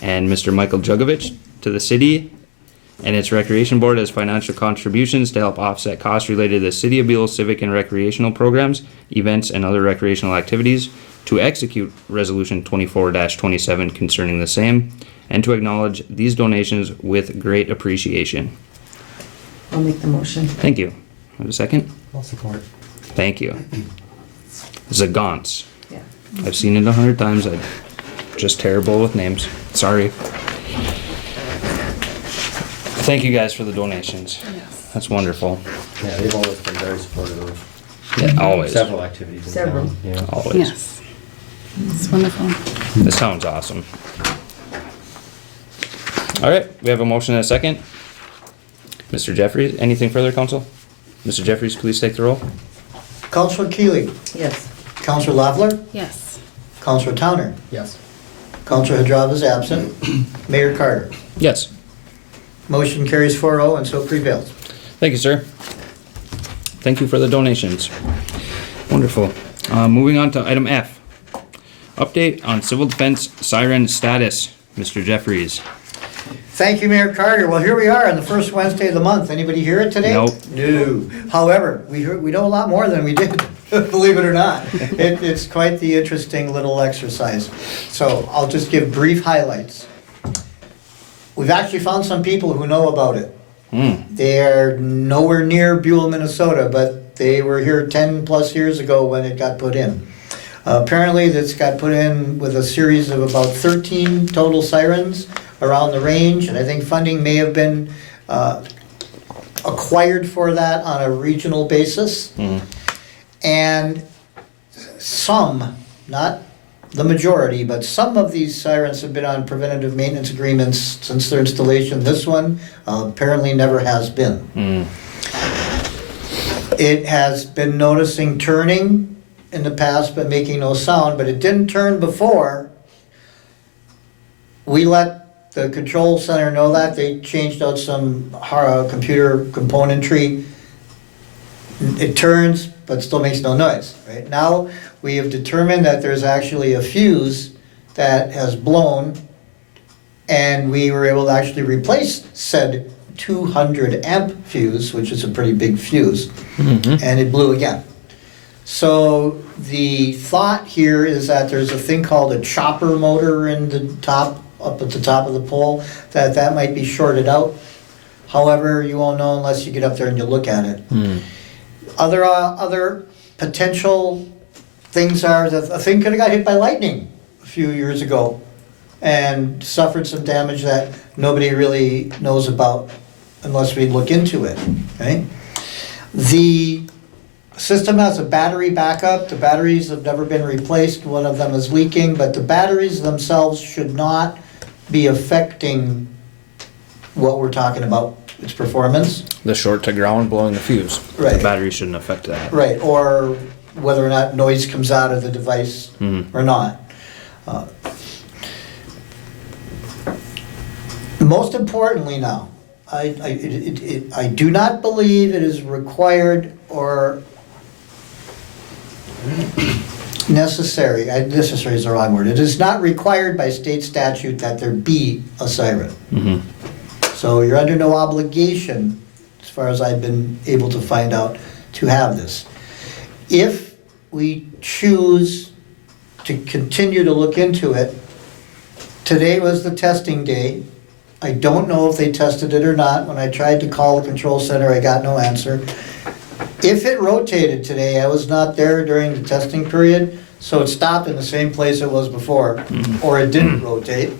and Mr. Michael Jugovich to the city and its recreation board as financial contributions to help offset costs related to the City of Buhl civic and recreational programs, events, and other recreational activities, to execute Resolution 24-27 concerning the same, and to acknowledge these donations with great appreciation. I'll make the motion. Thank you. Have a second? I'll support. Thank you. Zagance. Yeah. I've seen it 100 times. I'm just terrible with names. Sorry. Thank you guys for the donations. Yes. That's wonderful. Yeah, they've always been very supportive of Yeah, always. several activities in Several. town. Yeah. Always. Yes. It's wonderful. This sounds awesome. All right, we have a motion and a second. Mr. Jeffries, anything further, council? Mr. Jeffries, please take the roll. Counselor Keeley. Yes. Counselor Loeffler. Yes. Counselor Towner. Yes. Counselor Hadrava is absent. Mayor Carter. Yes. Motion carries 4-0 and so prevails. Thank you, sir. Thank you for the donations. Wonderful. Moving on to item F. Update on civil defense siren status, Mr. Jeffries. Thank you, Mayor Carter. Well, here we are on the first Wednesday of the month. Anybody hear it today? Nope. No. However, we know a lot more than we did, believe it or not. It's quite the interesting little exercise. So I'll just give brief highlights. We've actually found some people who know about it. They are nowhere near Buhl, Minnesota, but they were here 10 plus years ago when it got put in. Apparently, this got put in with a series of about 13 total sirens around the range, and I think funding may have been acquired for that on a regional basis. And some, not the majority, but some of these sirens have been on preventative maintenance agreements since their installation. This one apparently never has been. It has been noticing turning in the past but making no sound, but it didn't turn before. We let the control center know that. They changed out some computer componentry. It turns, but still makes no noise. Right now, we have determined that there's actually a fuse that has blown, and we were able to actually replace said 200 amp fuse, which is a pretty big fuse, and it blew again. So the thought here is that there's a thing called a chopper motor in the top, up at the top of the pole, that might be shorted out. However, you won't know unless you get up there and you look at it. Other potential things are that a thing could have got hit by lightning a few years ago and suffered some damage that nobody really knows about unless we look into it. Okay? The system has a battery backup. The batteries have never been replaced. One of them is leaking, but the batteries themselves should not be affecting what we're talking about, its performance. The short to ground blowing the fuse. Right. The battery shouldn't affect that. Right, or whether or not noise comes out of the device or not. Most importantly now, I do not believe it is required or necessary. Necessary is the wrong word. It is not required by state statute that there be a siren. So you're under no obligation, as far as I've been able to find out, to have this. If we choose to continue to look into it, today was the testing day. I don't know if they tested it or not. When I tried to call the control center, I got no answer. If it rotated today, I was not there during the testing period, so it stopped in the same place it was before, or it didn't rotate.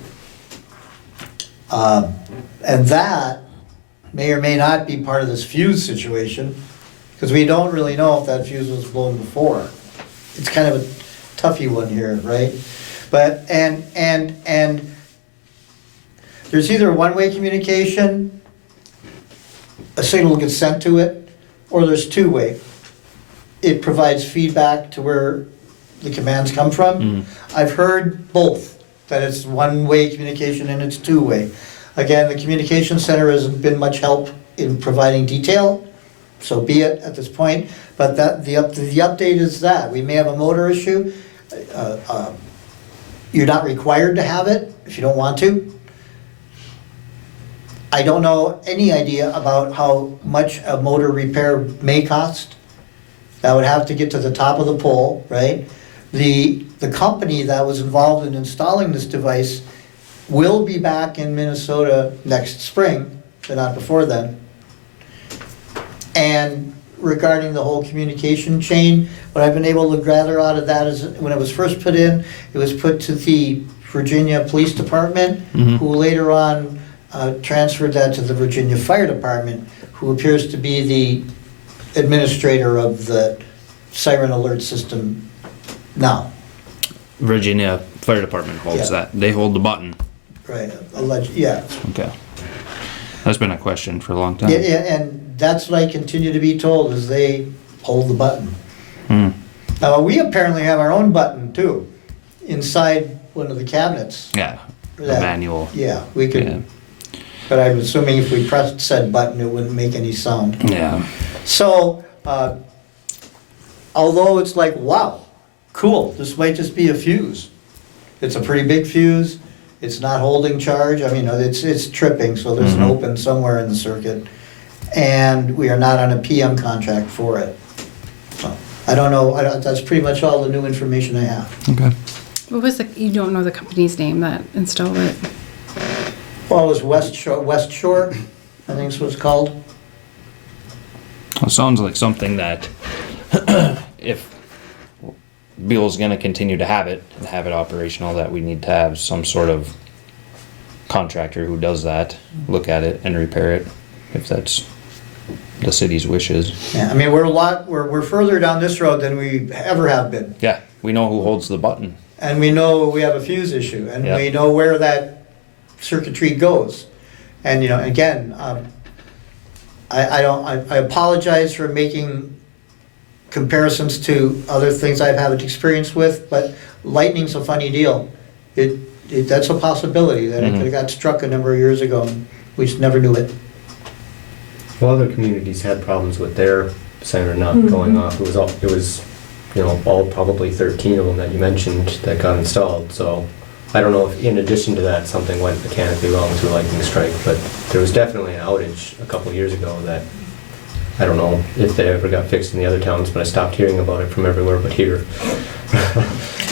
And that may or may not be part of this fuse situation, because we don't really know if that fuse was blown before. It's kind of a toughy one here, right? But, and there's either a one-way communication, a signal gets sent to it, or there's two-way. It provides feedback to where the commands come from. I've heard both, that it's one-way communication and it's two-way. Again, the communication center hasn't been much help in providing detail, so be it at this point. But that the update is that we may have a motor issue. You're not required to have it if you don't want to. I don't know any idea about how much a motor repair may cost. That would have to get to the top of the pole, right? The company that was involved in installing this device will be back in Minnesota next spring, but not before then. And regarding the whole communication chain, what I've been able to gather out of that is when it was first put in, it was put to the Virginia Police Department, who later on transferred that to the Virginia Fire Department, who appears to be the administrator of the siren alert system now. Virginia Fire Department holds Yeah. that. They hold the button. Right, yeah. Okay. That's been a question for a long time. Yeah, and that's what I continue to be told, is they hold the button. Now, we apparently have our own button too, inside one of the cabinets. Yeah. The That- manual. Yeah, we Yeah. could but I'm assuming if we pressed said button, it wouldn't make any sound. Yeah. So, although it's like, wow, cool, this might just be a fuse. It's a pretty big fuse, it's not holding charge, I mean, it's tripping, so there's an open somewhere in the circuit. And we are not on a PM contract for it. So, I don't know, that's pretty much all the new information I have. Okay. What was you don't know the company's name that installed it? Well, it was West Shore, I think is what it's called. Well, it sounds like something that if Buhl's gonna continue to have it and have it operational, that we need to have some sort of contractor who does that, look at it and repair it, if that's the city's wishes. Yeah, I mean, we're further down this road than we ever have been. Yeah, we know who holds the button. And we know we have a fuse issue, and Yeah. we know where that circuitry goes. And, you know, again, I apologize for making comparisons to other things I've had experience with, but lightning's a funny deal. That's a possibility, that it could have got struck a number of years ago, and we just never knew it. Well, other communities had problems with their siren not going off. It was, you know, all probably 13 of them that you mentioned that got installed. So I don't know if in addition to that, something went mechanically wrong through lightning strike, but there was definitely an outage a couple years ago that I don't know if they ever got fixed in the other towns, but I stopped hearing about it from everywhere but here.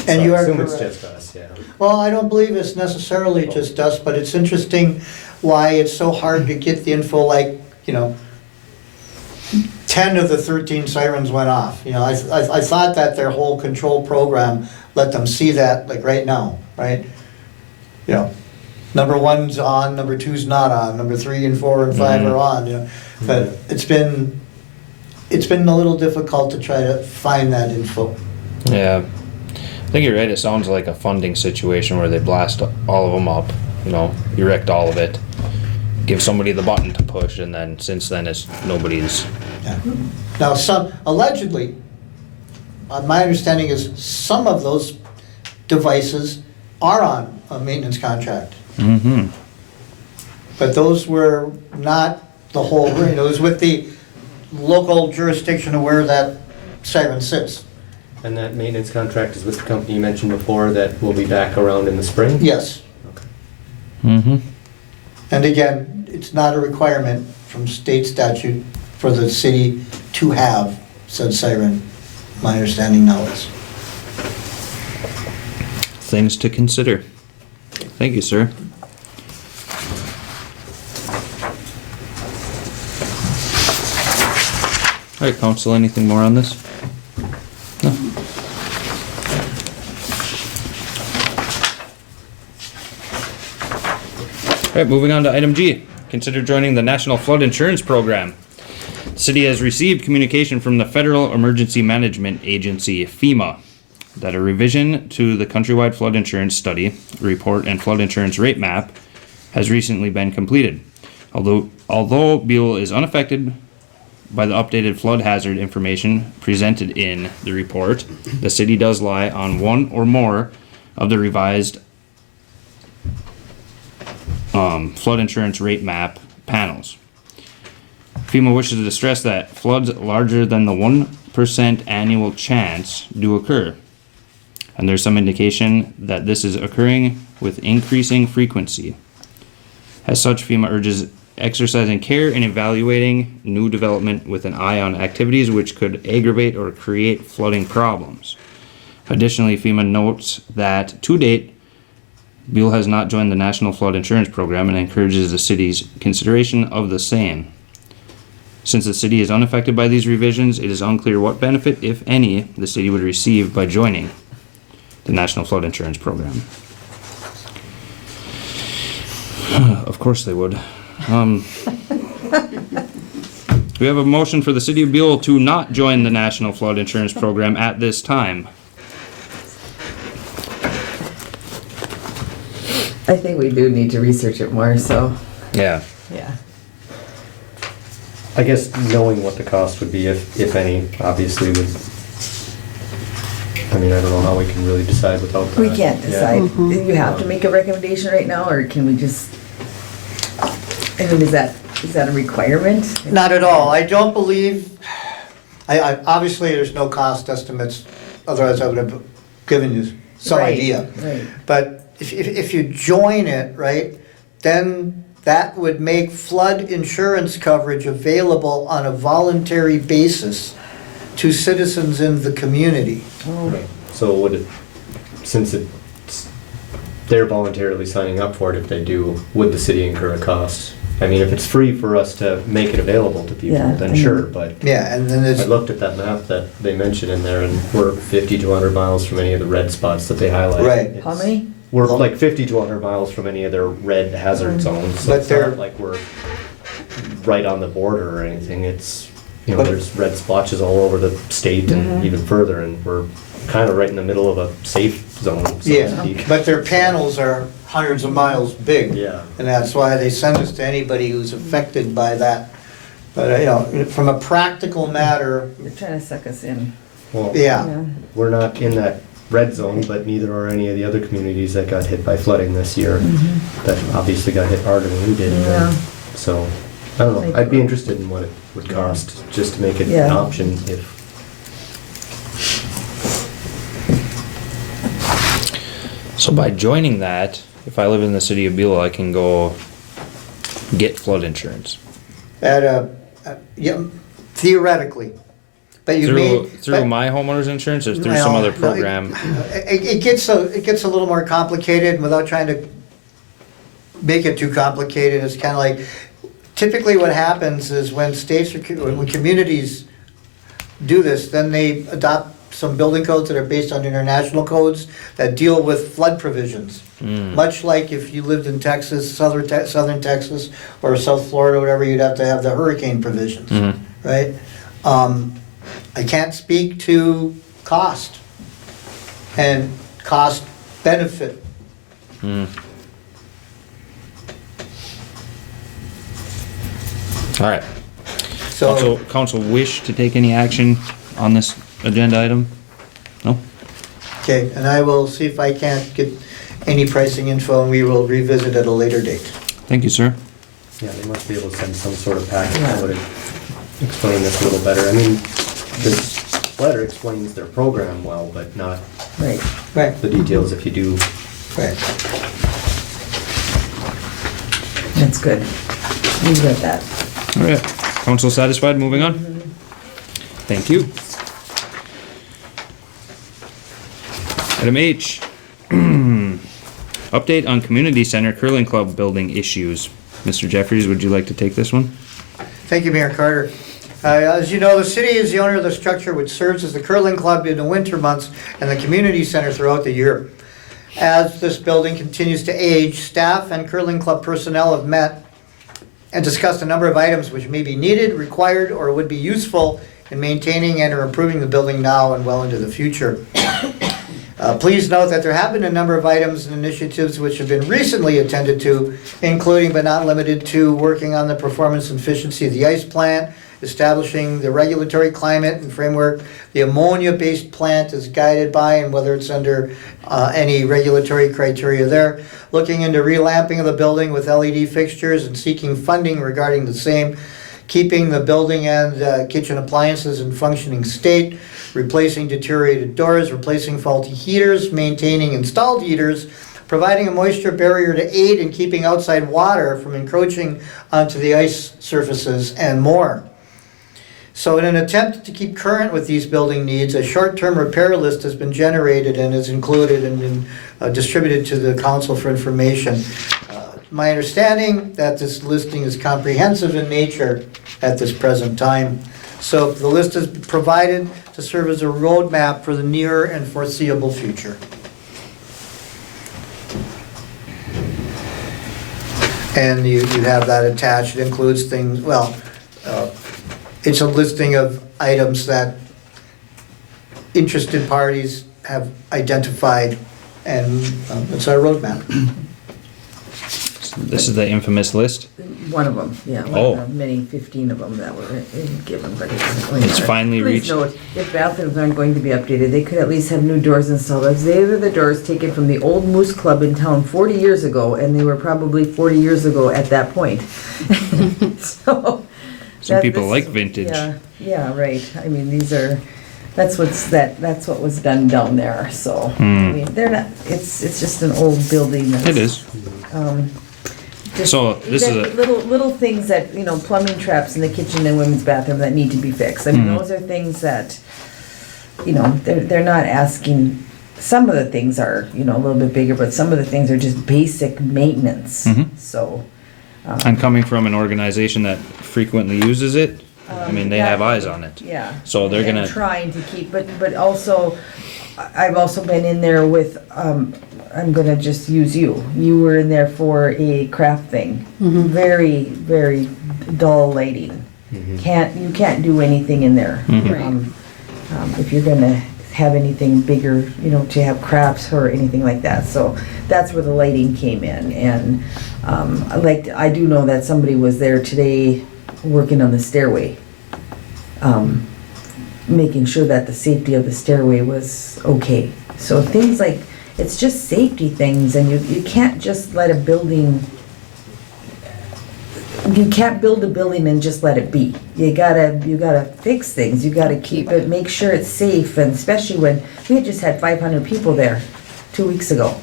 And you I are assume it's correct. just us, yeah. Well, I don't believe it's necessarily just us, but it's interesting why it's so hard to get the info, like, you know, 10 of the 13 sirens went off. You know, I thought that their whole control program let them see that, like, right now, right? You know, number 1's on, number 2's not on, number 3 and 4 and 5 are on, you know. But it's been a little difficult to try to find that info. Yeah. I think you're right, it sounds like a funding situation where they blast all of them up, you know, erect all of it, give somebody the button to push, and then since then it's nobody's. Yeah. Now, allegedly, my understanding is some of those devices are on a maintenance contract. Mm-hmm. But those were not the whole, you know, it was with the local jurisdiction of where that siren sits. And that maintenance contract is with the company you mentioned before that will be back around in the spring? Yes. Okay. Mm-hmm. And again, it's not a requirement from state statute for the city to have said siren. My understanding now is. Things to consider. Thank you, sir. All right, council, anything more on this? No. All right, moving on to item G. Consider joining the National Flood Insurance Program. The city has received communication from the Federal Emergency Management Agency, FEMA, that a revision to the countrywide flood insurance study, report, and flood insurance rate map has recently been completed. Although Buhl is unaffected by the updated flood hazard information presented in the report, the city does lie on one or more of the revised flood insurance rate map panels. FEMA wishes to stress that floods larger than the 1% annual chance do occur, and there's some indication that this is occurring with increasing frequency. As such, FEMA urges exercising care in evaluating new development with an eye on activities which could aggravate or create flooding problems. Additionally, FEMA notes that to date, Buhl has not joined the National Flood Insurance Program and encourages the city's consideration of the same. Since the city is unaffected by these revisions, it is unclear what benefit, if any, the city would receive by joining the National Flood Insurance Program. Of course they would. We have a motion for the city of Buhl to not join the National Flood Insurance Program at this time. I think we do need to research it more, so, Yeah. yeah. I guess knowing what the cost would be, if any, obviously would, I mean, I don't know how we can really decide without that. We can't Yeah. decide. You have to make a recommendation right now, or can we just, I mean, is that a requirement? Not at all. I don't believe, obviously, there's no cost estimates, otherwise I would have given you some Right, idea. right. But if you join it, right, then that would make flood insurance coverage available on a voluntary basis to citizens in the community. So would it, since they're voluntarily signing up for it, if they do, would the city incur a cost? I mean, if it's free for us to make it available to people, Yeah, then I mean- sure, but Yeah, and then I there's, looked at that map that they mentioned in there, and we're 50 to 100 miles from any of the red spots that they highlight. Right. How many? We're like 50 to 100 miles from any of their red hazard zones, so But it's they're- not like we're right on the border or anything. It's, you know, But- there's red splotches all over the state and even further, and we're kind of right in the middle of a safe zone, so to yeah, speak. but their panels are hundreds of miles big. Yeah. And that's why they send us to anybody who's affected by that. But, you know, from a practical matter, You're trying to suck us in. Well, yeah. we're not in that red zone, but neither are any of the other communities that got hit by flooding this year. That obviously got hit harder than we did. Yeah. So, I don't know, I'd be interested in what it would cost, just to make it Yeah. an option if, So by joining that, if I live in the city of Buhl, I can go get flood insurance. Yeah, theoretically. But you may. Through but- my homeowner's insurance or through Well, some other no, program? It gets a little more complicated, and without trying to make it too complicated, it's kind of like, typically what happens is when states, when communities do this, then they adopt some building codes that are based on international codes that deal with flood provisions. Much like if you lived in Texas, southern Texas, or South Florida, whatever, you'd have to have the hurricane provisions, right? I can't speak to cost and cost benefit. All right. So, Council wish to take any action on this agenda item? No? okay, and I will see if I can't get any pricing info, and we will revisit at a later date. Thank you, sir. yeah, they must be able to send some sort of package that would explain this a little better. I mean, this letter explains their program well, but not Right. Right, the details if you do. right. That's good. We read that. All right. Council satisfied? Moving on? Thank you. Item H. Update on community center curling club building issues. Mr. Jeffries, would you like to take this one? Thank you, Mayor Carter. As you know, the city is the owner of the structure which serves as the curling club in the winter months and the community center throughout the year. As this building continues to age, staff and curling club personnel have met and discussed a number of items which may be needed, required, or would be useful in maintaining and or improving the building now and well into the future. Please note that there have been a number of items and initiatives which have been recently attended to, including but not limited to working on the performance and efficiency of the ice plant, establishing the regulatory climate and framework the ammonia-based plant is guided by, and whether it's under any regulatory criteria there, looking into relamping of the building with LED fixtures and seeking funding regarding the same, keeping the building and kitchen appliances in functioning state, replacing deteriorated doors, replacing faulty heaters, maintaining installed heaters, providing a moisture barrier to aid in keeping outside water from encroaching onto the ice surfaces, and more. So in an attempt to keep current with these building needs, a short-term repair list has been generated and is included and distributed to the council for information. My understanding that this listing is comprehensive in nature at this present time. So the list is provided to serve as a roadmap for the near and foreseeable future. And you have that attached. It includes things, well, it's a listing of items that interested parties have identified, and it's our roadmap. This is the infamous list. One of them, yeah. Oh. One of many 15 of them that were given, but It's finally Please reached. note, if bathrooms aren't going to be updated, they could at least have new doors installed. These are the doors taken from the old Moose Club in town 40 years ago, and they were probably 40 years ago at that point. So. Some people this- like vintage. Yeah, right. I mean, that's what was done down there, so. I mean, they're not, it's just an old building. That's, It is. just- So, this is that little things that, plumbing traps in the kitchen and women's bathroom that need to be fixed. I mean, those are things that, they're not asking, some of the things are, a little bit bigger, but some of the things are just basic maintenance. So, And coming from an organization that frequently uses it, I mean, they have eyes on it. yeah. So they're And gonna, trying to keep, but also, I've also been in there with, I'm gonna just use you. You were in there for a craft thing. Very, very dull lighting. You can't do anything in there. If you're gonna have anything bigger, to have crafts or anything like that. So that's where the lighting came in. And I do know that somebody was there today working on the stairway, making sure that the safety of the stairway was okay. So things like, it's just safety things, and you can't just let a building, you can't build a building and just let it be. You gotta fix things, you gotta keep it, make sure it's safe, and especially when, we had just had 500 people there 2 weeks ago.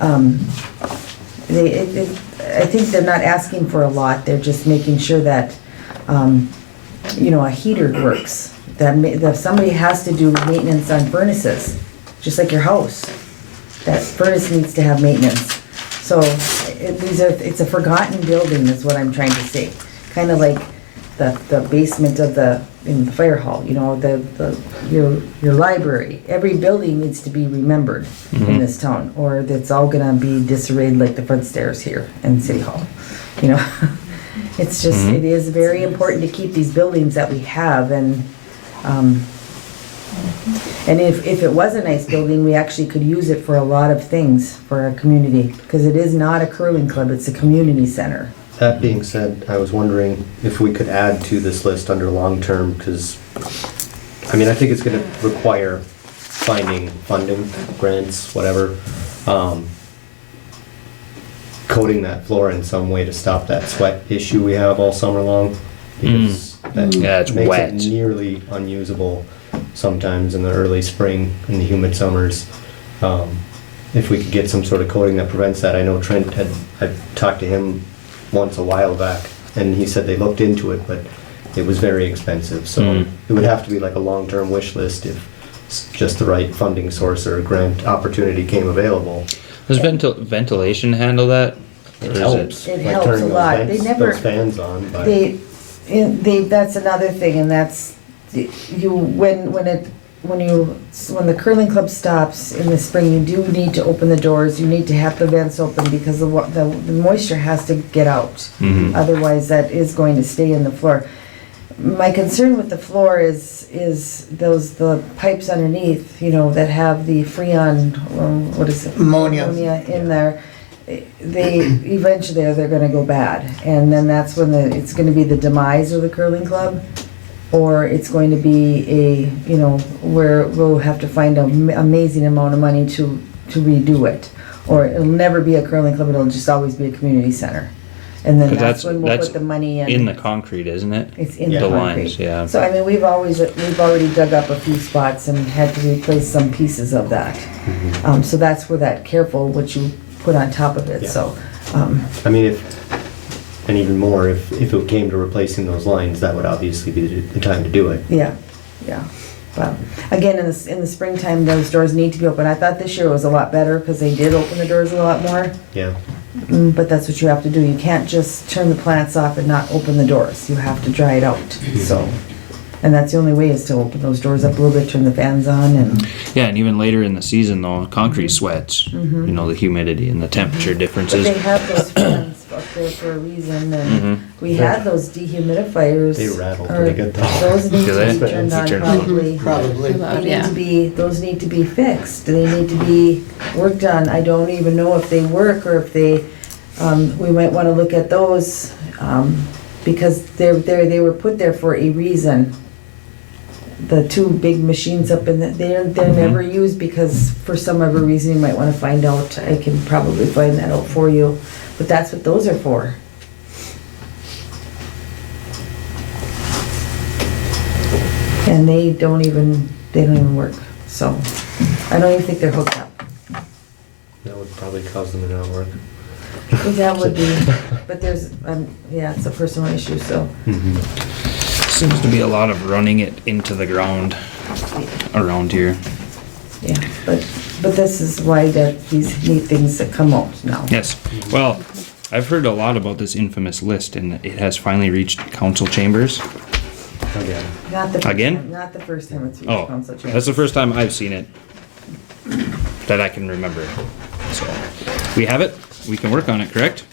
I think they're not asking for a lot, they're just making sure that, a heater works. That somebody has to do maintenance on furnaces, just like your house. That furnace needs to have maintenance. So it's a forgotten building is what I'm trying to say. Kind of like the basement of in the fire hall, your library. Every building needs to be remembered in this town, or it's all gonna be disarrayed like the front stairs here in City Hall. It's just, it is very important to keep these buildings that we have, and if it was a nice building, we actually could use it for a lot of things for our community, because it is not a curling club, it's a community center. That being said, I was wondering if we could add to this list under long-term, because, I think it's gonna require finding funding, grants, whatever. Coating that floor in some way to stop that sweat issue we have all summer long. Because that Yeah, it's makes wet. it nearly unusable sometimes in the early spring and the humid summers. If we could get some sort of coating that prevents that. I know Trent I've talked to him once a while back, and he said they looked into it, but it was very expensive. So it would have to be like a long-term wish list if just the right funding source or grant opportunity came available. does ventilation handle that? Or It is helps. It like helps turning a those lot. vents- They never- those fans on, but That's another thing, and that's, when the curling club stops in the spring, you do need to open the doors, you need to have the vents open, because the moisture has to get out. Otherwise, that is going to stay in the floor. My concern with the floor is the pipes underneath, that have the Freon, what is it? Ammonia. In there. Eventually they're gonna go bad, and then that's when it's gonna be the demise of the curling club, or it's going to be where we'll have to find an amazing amount of money to redo it, or it'll never be a curling club, it'll just always be a community center. And then 'Cause that's when we'll that's put the money in. in the concrete, isn't it? It's in The the lines, concrete. yeah. So, we've already dug up a few spots and had to replace some pieces of that. So that's where that careful, what you put on top of it, Yeah. so. and even more, if it came to replacing those lines, that would obviously be the time to do it. Yeah. But again, in the springtime, those doors need to be open. I thought this year was a lot better because they did open the doors a lot more. Yeah. But that's what you have to do. You can't just turn the plants off and not open the doors. You have to dry it out. So, and that's the only way, is to open those doors up a little bit, turn the fans on, and Yeah, and even later in the season, though, concrete sweats. The humidity and the temperature but differences. they have those fans up there for a reason. And we had those dehumidifiers. They rattle or pretty good, though. Those need Do to they? be turned on Turn 'em on. probably. Probably. Those need to be fixed. They need to be worked on. I don't even know if they work, or if they, We might wanna look at those, because they were put there for a reason. The two big machines up in they're never used because for some other reason you might wanna find out. I can probably find that out for you, but that's what those are for. And they don't even work, so I don't even think they're hooked up. That would probably cause them to not work. That would be, but there's, yeah, it's a personal issue, so. Seems to be a lot of running it into the ground around here. Yeah, but this is why these neat things that come out now. Yes, well, I've heard a lot about this infamous list, and it has finally reached council chambers. Again. Not the first Again? time- Not the first time it's reached Oh, council chamber. that's the first time I've seen it that I can remember. So, we have it, we can work on it, correct?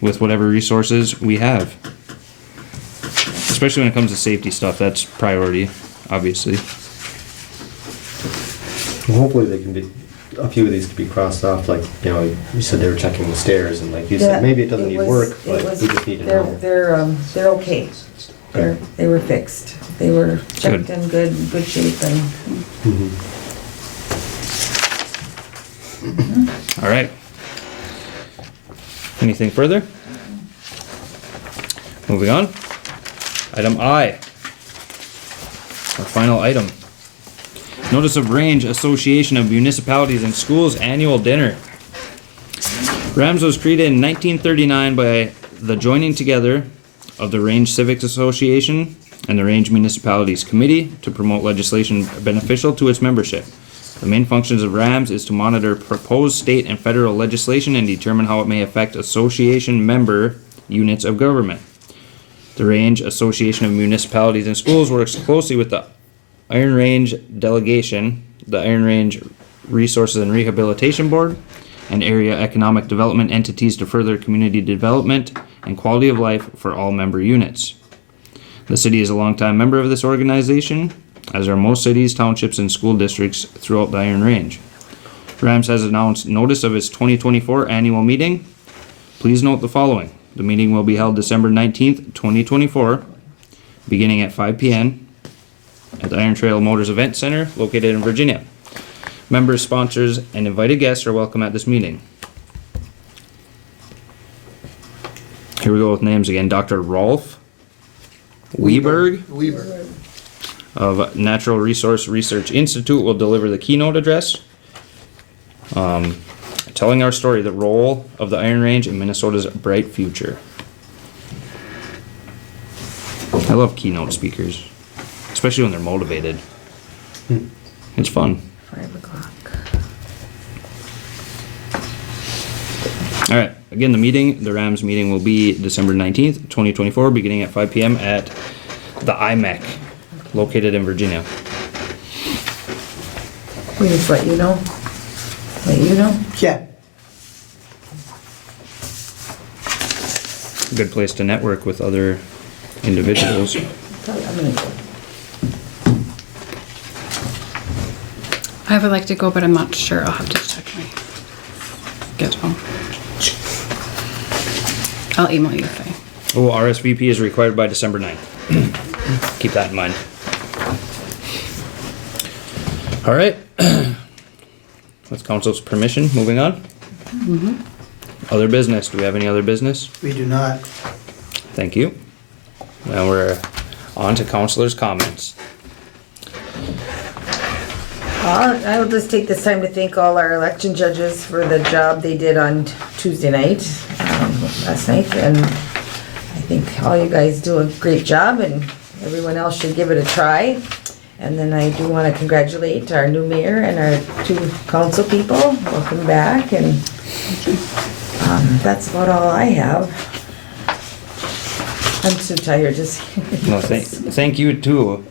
With whatever resources we have. Especially when it comes to safety stuff, that's priority, obviously. Well, hopefully they can be, a few of these could be crossed off, like, you know, you said they were checking the stairs, and like you Yeah, said, maybe it doesn't it need was- work, it but was- we just need to know. They're okay. They were fixed. They were checked Good. in good shape and. All right. Anything further? Moving on. Item I. Our final item. Notice of Range Association of Municipalities and Schools Annual Dinner. RAMS was created in 1939 by the joining together of the Range Civics Association and the Range Municipalities Committee to promote legislation beneficial to its membership. The main functions of RAMS is to monitor proposed state and federal legislation and determine how it may affect association member units of government. The Range Association of Municipalities and Schools works closely with the Iron Range Delegation, the Iron Range Resources and Rehabilitation Board, and area economic development entities to further community development and quality of life for all member units. The city is a longtime member of this organization, as are most cities, townships, and school districts throughout the Iron Range. RAMS has announced notice of its 2024 annual meeting. Please note the following. The meeting will be held December 19th, 2024, beginning at 5 p.m. at the Iron Trail Motors Event Center located in Virginia. Members, sponsors, and invited guests are welcome at this meeting. Here we go with names again. Dr. Rolf Weberg of Natural Resource Research Institute will deliver the keynote address, telling our story, the role of the Iron Range in Minnesota's bright future. I love keynote speakers, especially when they're motivated. It's fun. 5 o'clock. All right, again, the RAMS meeting will be December 19th, 2024, beginning at 5 p.m. at the IMEC, located in Virginia. We just let you know. Let you know. Yeah. Good place to network with other individuals. I'm gonna go. I would like to go, but I'm not sure. I'll have to check my get home. I'll email you if Oh, RSVP is required by December 9th. Keep that in mind. All right. With council's permission, moving on. Other business. Do we have any other business? We do not. Thank you. Now we're on to councilors' comments. I will just take this time to thank all our election judges for the job they did on Tuesday night, last night, and I think all you guys do a great job, and everyone else should give it a try. And then I do want to congratulate our new mayor and our 2 council people. Welcome back, and that's about all I have. I'm so tired just. No, thank you too.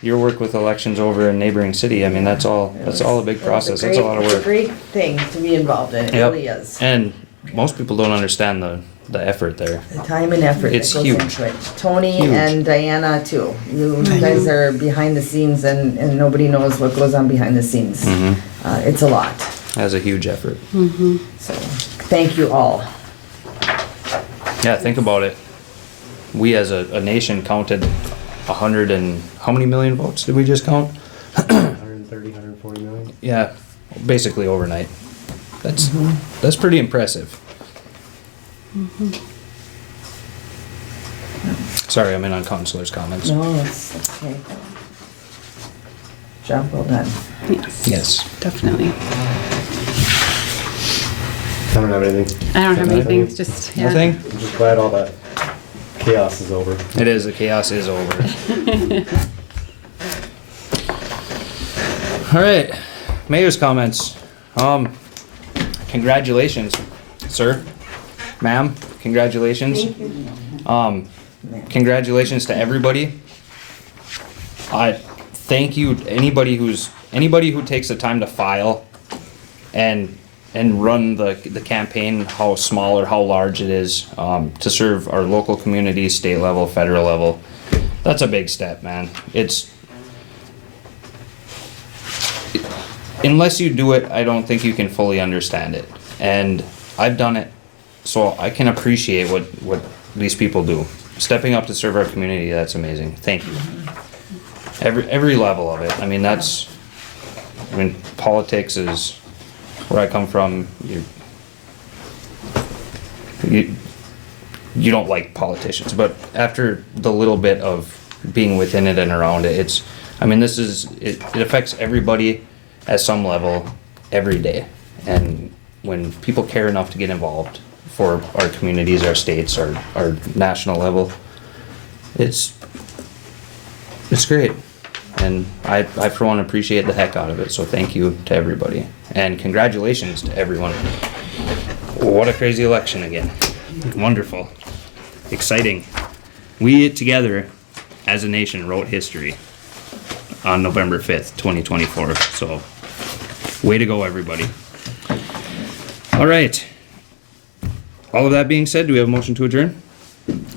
Your work with elections over in neighboring city. I mean, that's all a big process. That's a lot of It's a work. great thing to be involved in, it Yep. really is. And most people don't understand the effort there. The time and effort that It's goes huge. into it. Tony Huge. and Diana too. You guys are behind the scenes and nobody knows what goes on behind the scenes. It's a lot, Has a huge effort. so thank you all. Yeah, think about it. We as a nation counted 100 and, how many million votes did we just count? 130, 140 million. Yeah, basically overnight. That's pretty impressive. Sorry, I'm in on Counselor's comments. No, it's okay. Job well done. Yes. Yes. Definitely. I don't have anything. I don't have anything, Nothing? just, yeah. Nothing? I'm just glad all that chaos is over. It is, the chaos is over. All right, mayor's comments. Congratulations, sir, ma'am, congratulations. Congratulations to everybody. I thank you, anybody who takes the time to file and run the campaign, how small or how large it is, to serve our local community, state level, federal level. That's a big step, man. Unless you do it, I don't think you can fully understand it. And I've done it, so I can appreciate what these people do. Stepping up to serve our community, that's amazing. Thank you. Every level of it. I mean, politics is where I come from. You don't like politicians, but after the little bit of being within it and around it, it affects everybody at some level every day. And when people care enough to get involved for our communities, our states, our national level, it's great. And I for one appreciate the heck out of it, so thank you to everybody. And congratulations to everyone. What a crazy election again. Wonderful. Exciting. We together as a nation wrote history on November 5th, 2024. So way to go, everybody. All right. All of that being said, do we have a motion to adjourn?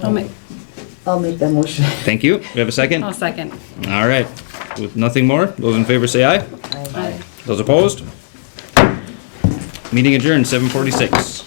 I'll make that motion. Thank you. We have a second? I'll second. All right. With nothing more, those in favor say aye. Aye. Those opposed? Meeting adjourned, 7:46.